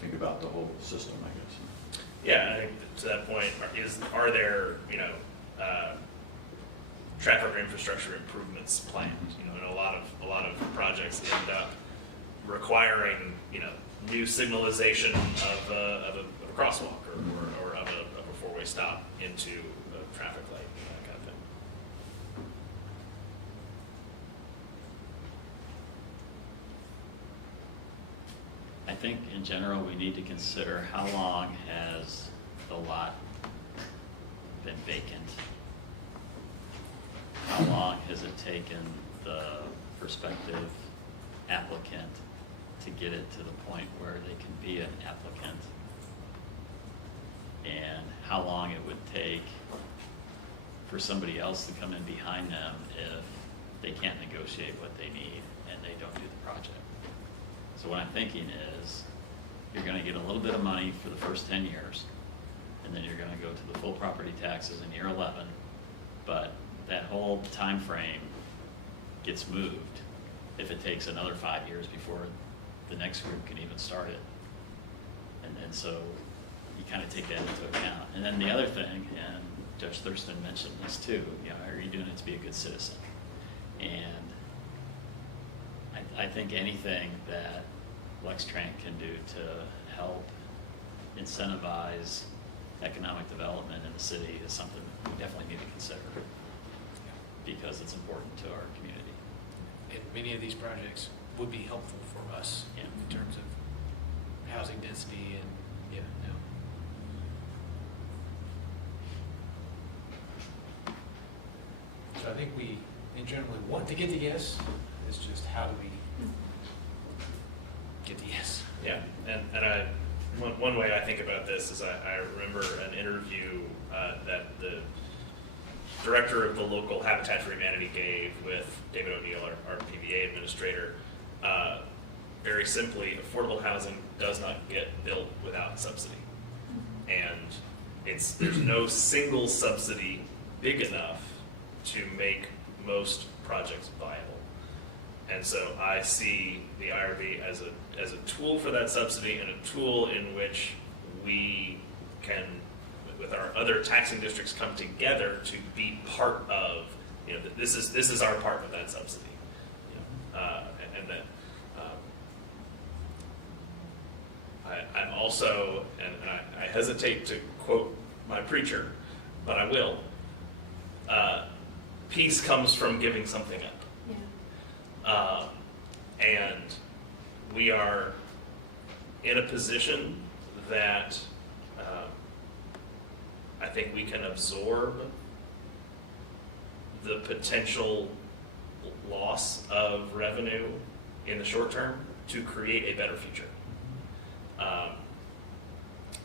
think about the whole system, I guess. Yeah, I think to that point, are there, traffic or infrastructure improvements planned? And a lot of projects end up requiring, new signalization of a crosswalk or of a four-way stop into a traffic light, that kind of thing. I think in general, we need to consider how long has the lot been vacant? How long has it taken the prospective applicant to get it to the point where they can be an applicant? And how long it would take for somebody else to come in behind them if they can't negotiate what they need and they don't do the project? So what I'm thinking is, you're gonna get a little bit of money for the first 10 years, and then you're gonna go to the full property taxes in year 11, but that whole time frame gets moved if it takes another 5 years before the next group can even start it. And so you kind of take that into account. And then the other thing, and Judge Thurston mentioned this too, are you doing it to be a good citizen? And I think anything that Lextran can do to help incentivize economic development in the city is something we definitely need to consider, because it's important to our community. And many of these projects would be helpful for us in terms of housing density and, So I think we, in general, want to get the yes. It's just how do we get the yes? Yeah, and one way I think about this is I remember an interview that the director of the local Habitat for Humanity gave with David O'Neill, our PVA administrator. Very simply, affordable housing does not get built without subsidy. And there's no single subsidy big enough to make most projects viable. And so I see the IRB as a tool for that subsidy, and a tool in which we can, with our other taxing districts, come together to be part of, this is our part of that subsidy. And then I'm also, and I hesitate to quote my preacher, but I will, peace comes from giving something up. And we are in a position that I think we can absorb the potential loss of revenue in the short term to create a better future.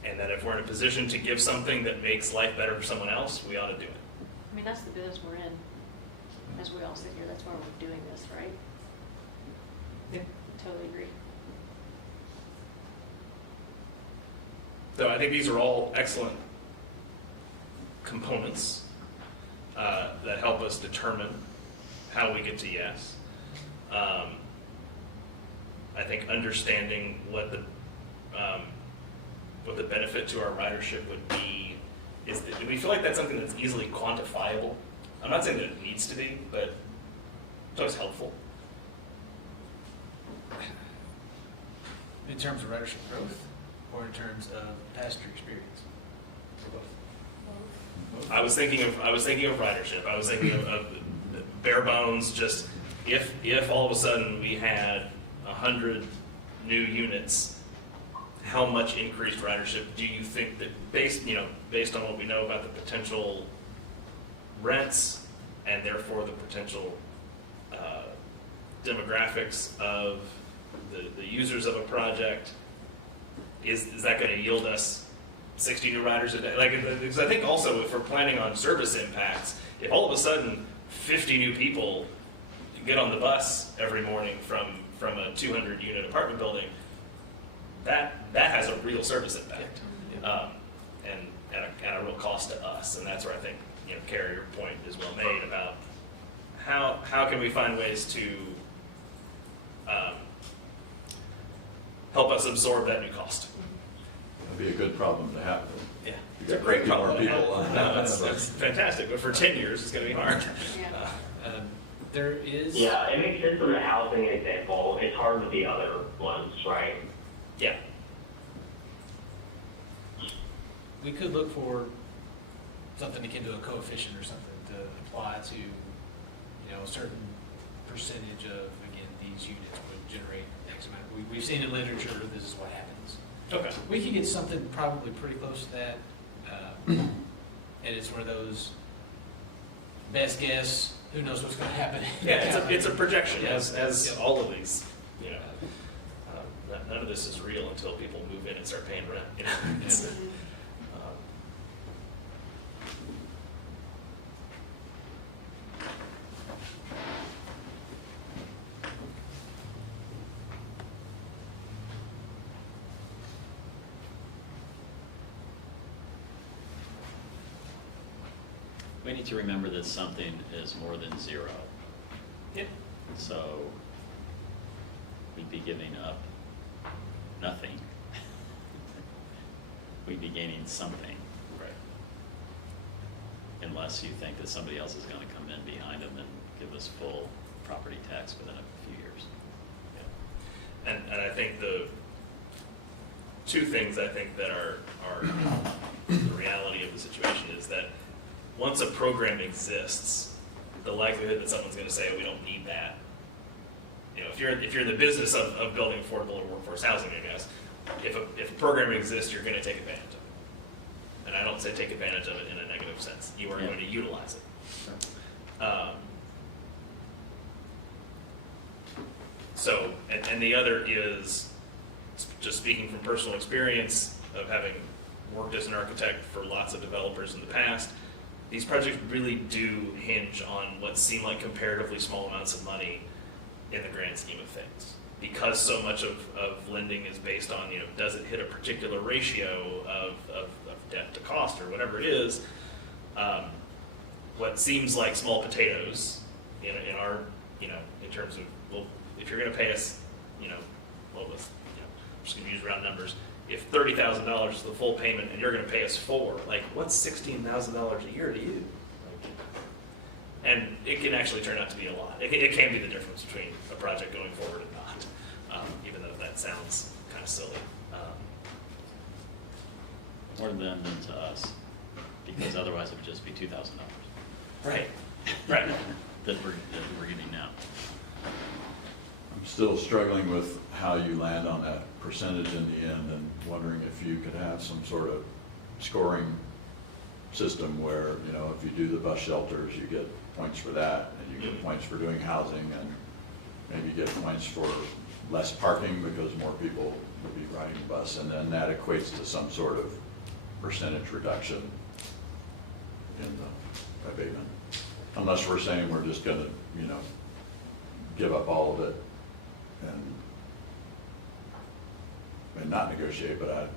And that if we're in a position to give something that makes life better for someone else, we ought to do it. I mean, that's the business we're in, as we all sit here, that's why we're doing this, right? Yeah. Totally agree. So I think these are all excellent components that help us determine how we get to yes. I think understanding what the benefit to our ridership would be is that, do we feel like that's something that's easily quantifiable? I'm not saying that it needs to be, but it's always helpful. In terms of ridership growth, or in terms of passenger experience? Or both? I was thinking of ridership. I was thinking of bare bones. Just if all of a sudden we had 100 new units, how much increased ridership do you think that based on what we know about the potential rents and therefore the potential demographics of the users of a project, is that going to yield us 60 new riders a day? Because I think also if we're planning on service impacts, if all of a sudden 50 new people get on the bus every morning from a 200-unit apartment building, that has a real service impact, and a real cost to us. And that's where I think Carrie, your point is well made about how can we find ways to help us absorb that new cost. That'd be a good problem to have. Yeah, You it's a got great 50 more problem. people on No, that. it's fantastic, but for 10 years, it's going to be hard. Yeah. There is. Yeah, it makes sense for the housing example. It's hard with the other ones, right? Yeah. We could look for something akin to a coefficient or something to apply to, a certain percentage of, again, these units would generate X amount. We've seen in literature, this is what happens. Okay. We could get something probably pretty close to that. And it's one of those best guess, who knows what's going to happen. Yeah, it's a projection, Yeah. as Yeah. all of these, none of this is real until people move in and start paying rent. It's, We need to remember that something is more than zero. yeah. So we'd be giving up nothing. We'd be gaining something. Right. Unless you think that somebody else is going to come in behind them and give us full property tax within a few years. Yeah. And I think the two things I think that are the reality of the situation is that once a program exists, the likelihood that someone's going to say, we don't need that. If you're in the business of building affordable or workforce housing, I guess, if a program exists, you're going to take advantage of it. And I don't say take advantage of it in a negative sense. You are going to utilize it. So, and the other is, just speaking from personal experience of having worked as an architect for lots of developers in the past, these projects really do hinge on what seem like comparatively small amounts of money in the grand scheme of things. Because so much of lending is based on, does it hit a particular ratio of debt to cost or whatever it is, what seems like small potatoes in our, in terms of, well, if you're going to pay us, I'm just going to use round numbers. If $30,000 is the full payment and you're going to pay us $4,000, what's $16,000 a year to you? And it can actually turn out to be a lot. It can be the difference between a project going forward and not, even though that sounds kind of silly. More to them than to us, because otherwise it would just be $2,000. Right, right. that we're getting now. I'm still struggling with how you land on that percentage in the end, and wondering if you could have some sort of scoring system where, you know, if you do the bus shelters, you get points for that, and you get points for doing housing, and maybe get points for less parking because more people will be riding the bus, and then that equates to some sort of percentage reduction in the abatement. Unless we're saying we're just gonna, you know, give up all of it and not negotiate, but I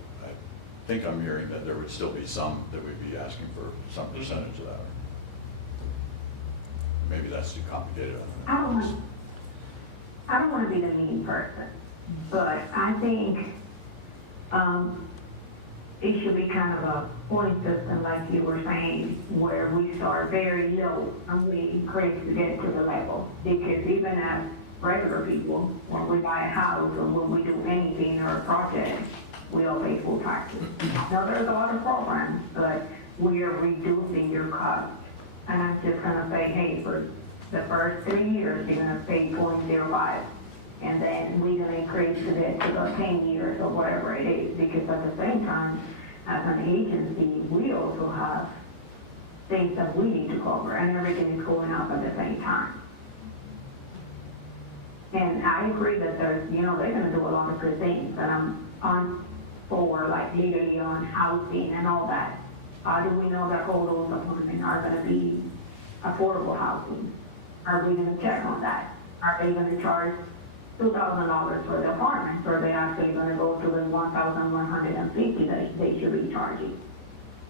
think I'm hearing that there would still be some that we'd be asking for some percentage of that. Maybe that's too complicated. I don't want to be the mean person, but I think it should be kind of a point system, like you were saying, where we start very low and we increase to get to the level. Because even as regular people, when we buy a house or when we do anything or a project, we all pay full taxes. Now, there's a lot of programs, but we are reducing your cost. And I'm just gonna say, hey, for the first 3 years, you're gonna pay 0.05. And then we're gonna increase to that to the 10 years or whatever it is. Because at the same time, as an agency, we also have things that we need to cover, and everything is going up at the same time. And I agree that there's, you know, they're gonna do a lot of good things, and I'm on for, like, literally on housing and all that. How do we know that all those apartments are gonna be affordable housing? Are we gonna check on that? Are they gonna charge $2,000 for the apartments, or are they actually gonna go to the $1,150 that they should be charging?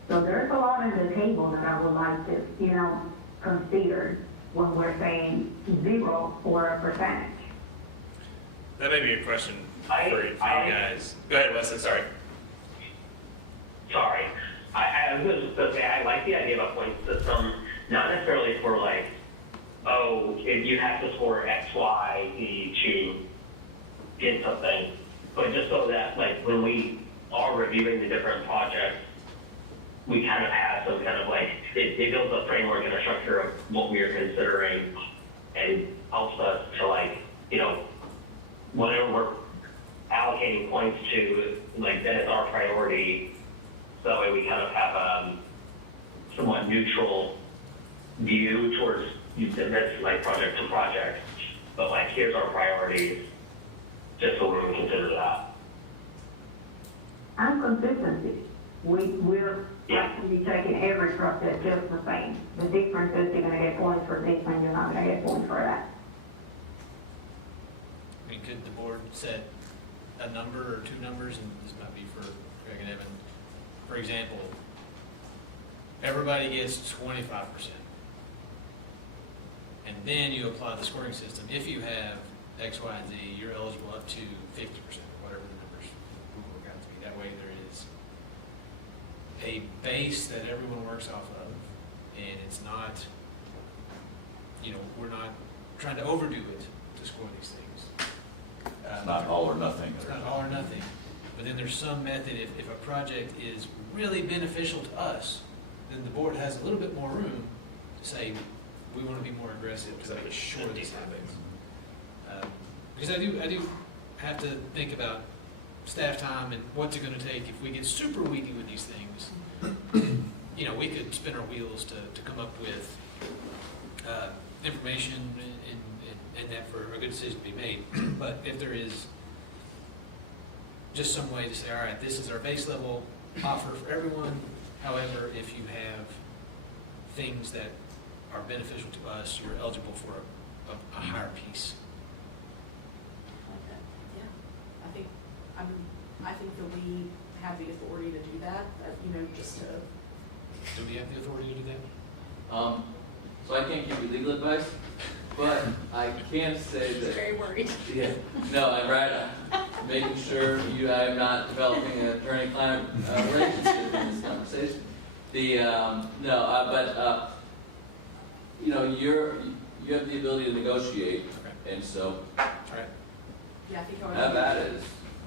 So there's a lot on the table that I would like to, you know, consider when we're saying 0 or a percentage. That may be a question for you guys. Go ahead, Wesley, sorry. Sorry. I was just going to say, I like the idea of a point system, not necessarily for like, oh, if you have to score X, Y, Z to get something, but just so that like when we are reviewing the different projects, we kind of have some kind of like, it builds a framework and a structure of what we are considering and helps us to like, you know, whatever we're allocating points to, like that is our priority. So that way we kind of have a somewhat neutral view towards this like project to project, but like here's our priorities, just so we can consider that. And consistency. We're actually taking every process just the same. The difference is you're gonna get points for this and you're not gonna get points for that. I mean, could the board set a number or two numbers, and this might be for Craig and Evan. For example, everybody gets 25%. And then you apply the scoring system. If you have X, Y, and Z, you're eligible up to 50%, or whatever the numbers will work out to be. That way there is a base that everyone works off of, and it's not, you know, we're not trying to overdo it to score these things. It's not all or nothing. It's not all or nothing. But then there's some method, if a project is really beneficial to us, then the board has a little bit more room to say, we want to be more aggressive to make sure this happens. Because I do have to think about staff time and what's it going to take if we get super weedy with these things. You know, we could spin our wheels to come up with information and that for a good decision to be made. But if there is just some way to say, all right, this is our base level offer for everyone. However, if you have things that are beneficial to us, you're eligible for a higher piece. Yeah, I think that we have the authority to do that, you know, just to. Do we have the authority to do that? So I can't give you legal advice, but I can say that. Very worried. Yeah, no, I'm right. I'm making sure I am not developing an attorney-client relationship in this conversation. You know, you have the ability to negotiate, Okay. and so All right. Yeah, I think I would. have at it.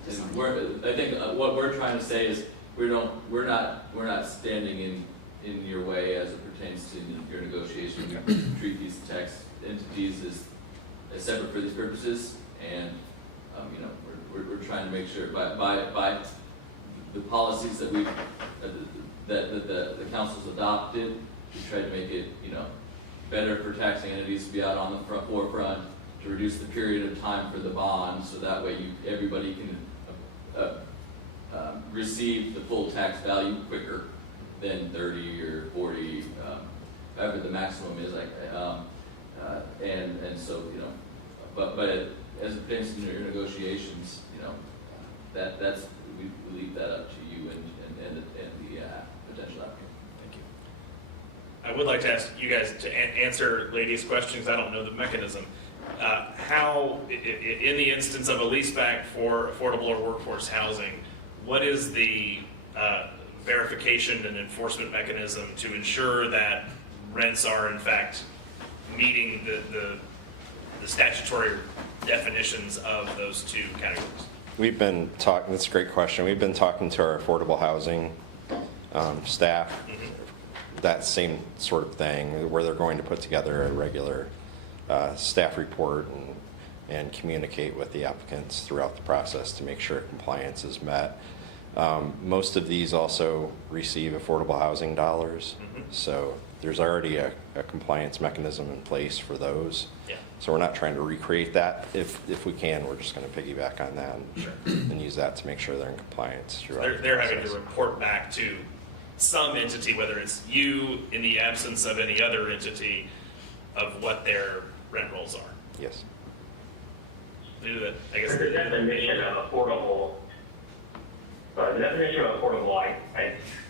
I think what we're trying to say is we're not standing in in your way as it pertains to your negotiation. We treat these tax entities as separate for these purposes, and we're trying to make sure by the policies that the council's adopted, we try to make it better for taxing entities to be out on the forefront, to reduce the period of time for the bond, so that way everybody can receive the full tax value quicker than 30 or 40, whatever the maximum is. And so but as it pertains to your negotiations, that's we leave that up to you and the potential applicant. Thank you. I would like to ask you guys to answer ladies' questions. I don't know the mechanism. How, in the instance of a leaseback for affordable or workforce housing, what is the verification and enforcement mechanism to ensure that rents are in fact meeting the statutory definitions of those two categories? We've been talking, that's a great question. We've been talking to our affordable housing staff, that same sort of thing, where they're going to put together a regular staff report and communicate with the applicants throughout the process to make sure compliance is met. Most of these also receive affordable housing dollars, so there's already a compliance mechanism in place for those. Yeah. So we're not trying to recreate that. If we can, we're just going to piggyback on that and use that to make sure they're in compliance throughout the They're having process. to report back to some entity, whether it's you in the absence of any other entity, of what their rent rolls are. Yes. I guess The definition of affordable, the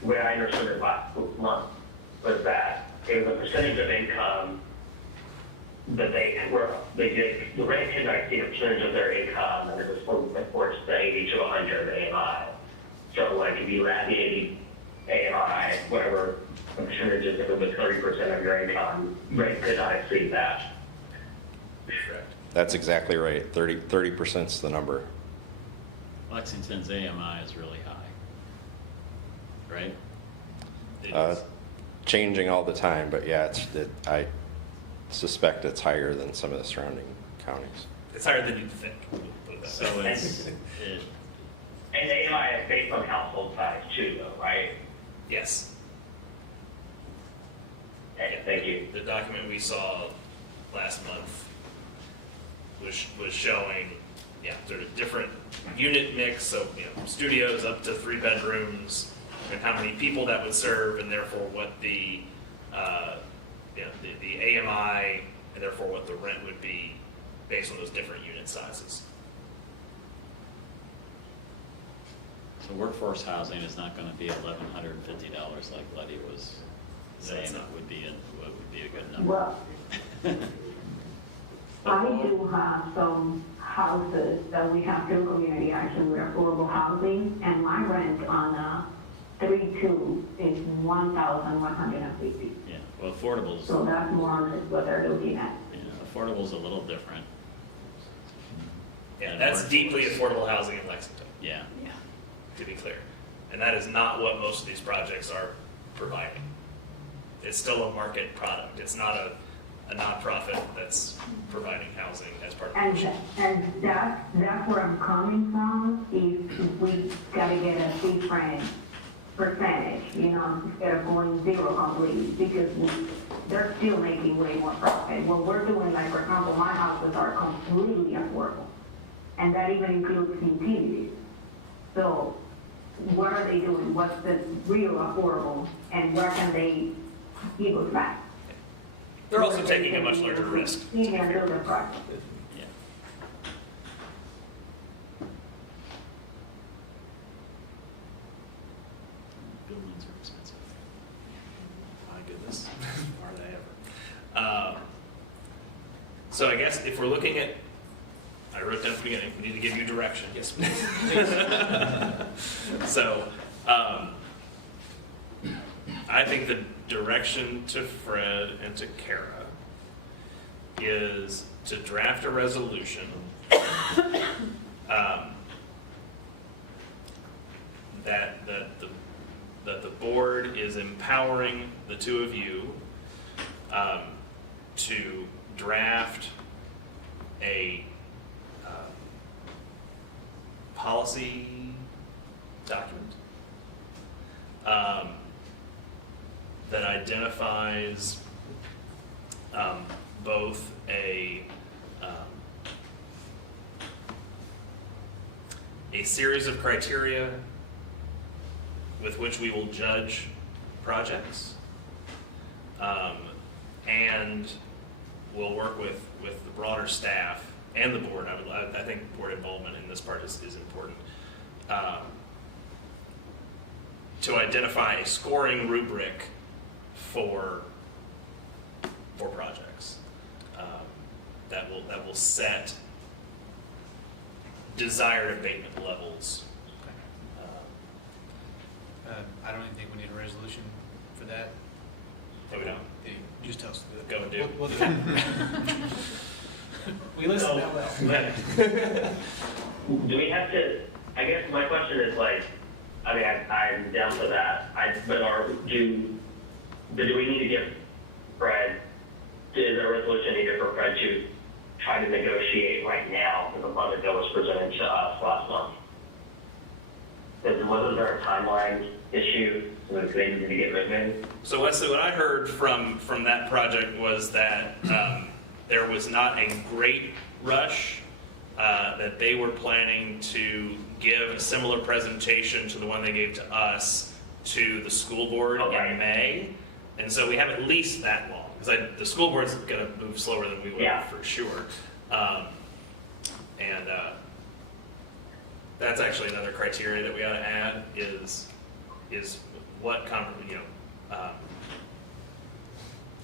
way I understood it last month was that it was a percentage of income that the rent could not exceed a percentage of their income, and it was for say 80 to 100 AMI. So like if you had the 80 AMI, whatever the percentage is, if it was 30% of your income, rent could not exceed that. correct. That's exactly right. 30% is the number. Lexington's AMI is really high, right? It Uh, is. Changing all the time, but yeah, I suspect it's higher than some of the surrounding counties. It's higher than you'd think. We'll put it that So way. And the AMI is based on household size too, though, right? Yes. Okay, thank you. The document we saw last month was showing, sort of different unit mix, so studios up to 3 bedrooms, and how many people that would serve, and therefore what the AMI, and therefore what the rent would be based on those different unit sizes. So workforce housing is not going to be $1,150 like Letty was saying it's it not. would be a good number. Well, I do have some houses that we have through community action with affordable housing, and my rent on a 3-2 is $1,150. Yeah, well, affordable's, So that's more or less what they're looking at. affordable's a little different. Yeah, And that's workforce. deeply affordable housing in Lexington, Yeah. to be clear. And that is not what most of these projects are providing. It's still a market product. It's not a nonprofit that's providing housing as part of the mission. And that's where I'm coming from, is we gotta get a different percentage, instead of going zero completely, because they're still making way more profit. What we're doing, like, for example, my houses are completely affordable, and that even includes utilities. So what are they doing? What's the real affordable, and where can they give us back? They're also taking a much larger risk. Even under the project. Yeah. Buildings are expensive. My goodness, are they ever? So I guess if we're looking at, I wrote down at the beginning, we need to give you direction. Yes, please. So, I think the direction to Fred and to Kara is to draft a resolution that the board is empowering the two of you to draft a policy document that identifies both a series of criteria with which we will judge projects, and we'll work with the broader staff and the board. I think board involvement in this part is important, to identify a scoring rubric for projects that will set desired abatement levels. I don't even think we need a resolution for that. No, we don't. Yeah, just tell us to do it. Go and do it. We'll do it. We listen that well. Do we have to, I guess my question is like, I mean, I'm down for that, do we need to give Fred, is there a resolution needed for Fred to try to negotiate right now for the budget that was presented to us last month? Wasn't there a timeline issue that they needed to get moving? So Wesley, what I heard from that project was that there was not a great rush, that they were planning to give a similar presentation to the one they gave to us to the school board in May. And so we have at least that long, because the school board's going to move slower than we would for sure. That's actually another criteria that we ought to add is what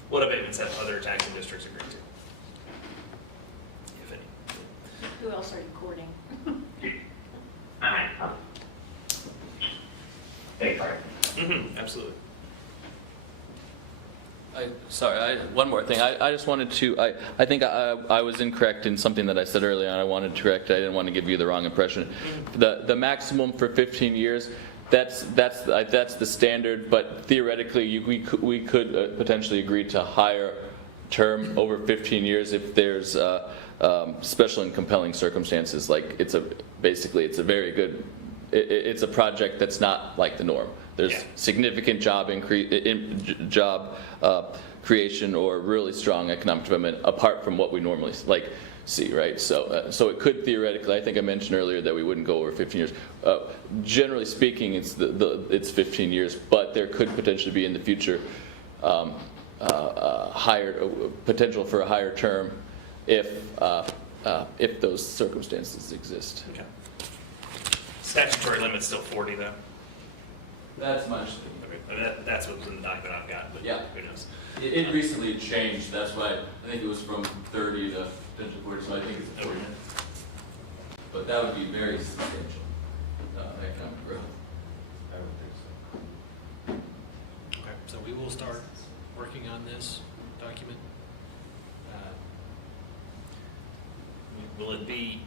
what abatements have other taxing districts agreed to, if any. Who else are you courting? Thanks, Fred. Absolutely. One more thing. I just wanted to, I think I was incorrect in something that I said earlier, and I wanted to correct it. I didn't want to give you the wrong impression. The maximum for 15 years, that's the standard, but theoretically we could potentially agree to higher term over 15 years if there's special and compelling circumstances. Like it's a very good, it's a project that's not like the norm. There's significant job creation or really strong economic development apart from what we normally see, right? So it could theoretically, I think I mentioned earlier that we wouldn't go over 15 years. Generally speaking, it's 15 years, but there could potentially be in the future potential for a higher term if those circumstances exist. Okay. Statutory limit's still 40 though. That's much. I mean, that's what's in the document I've got, but who knows? It recently changed. That's why I think it was from 30 to potential 40. So I think it's 40. But that would be very substantial economic growth. I would think so. Okay, so we will start working on this document. Will it be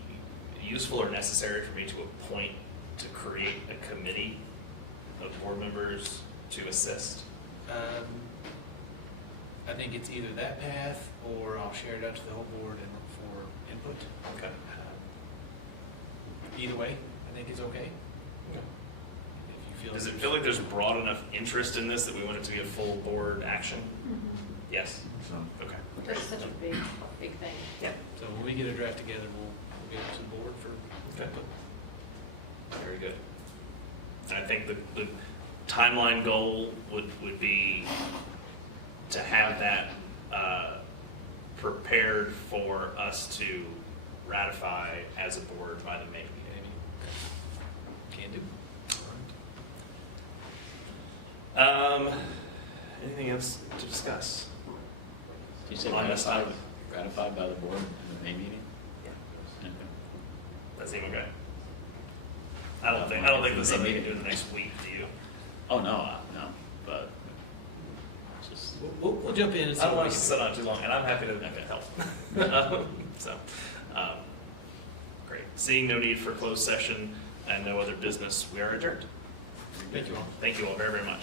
useful or necessary for me to appoint to create a committee of board members to assist? I think it's either that path, or I'll share it out to the whole board and look for input. Okay. Either way, I think it's okay. Okay. If you feel Does it feel like there's broad enough interest in this that we want it to be a full board action? Yes. So, Okay. That's such a big thing. Yeah. So when we get a draft together, we'll get it to the board for input. Very good. And I think the timeline goal would be to have that prepared for us to ratify as a board by the May meeting. Can do. Anything else to discuss? You said On this item. ratified by the board in the May meeting? Okay. That seem okay? I don't think there's something we can do in the next week, do you? Oh, no, but just, We'll jump in and see. I don't what want we us to can sit on it too long, and I'm happy to help. Great. Seeing no need for closed session and no other business, we are adjourned. Thank you all. Thank you all very, very much.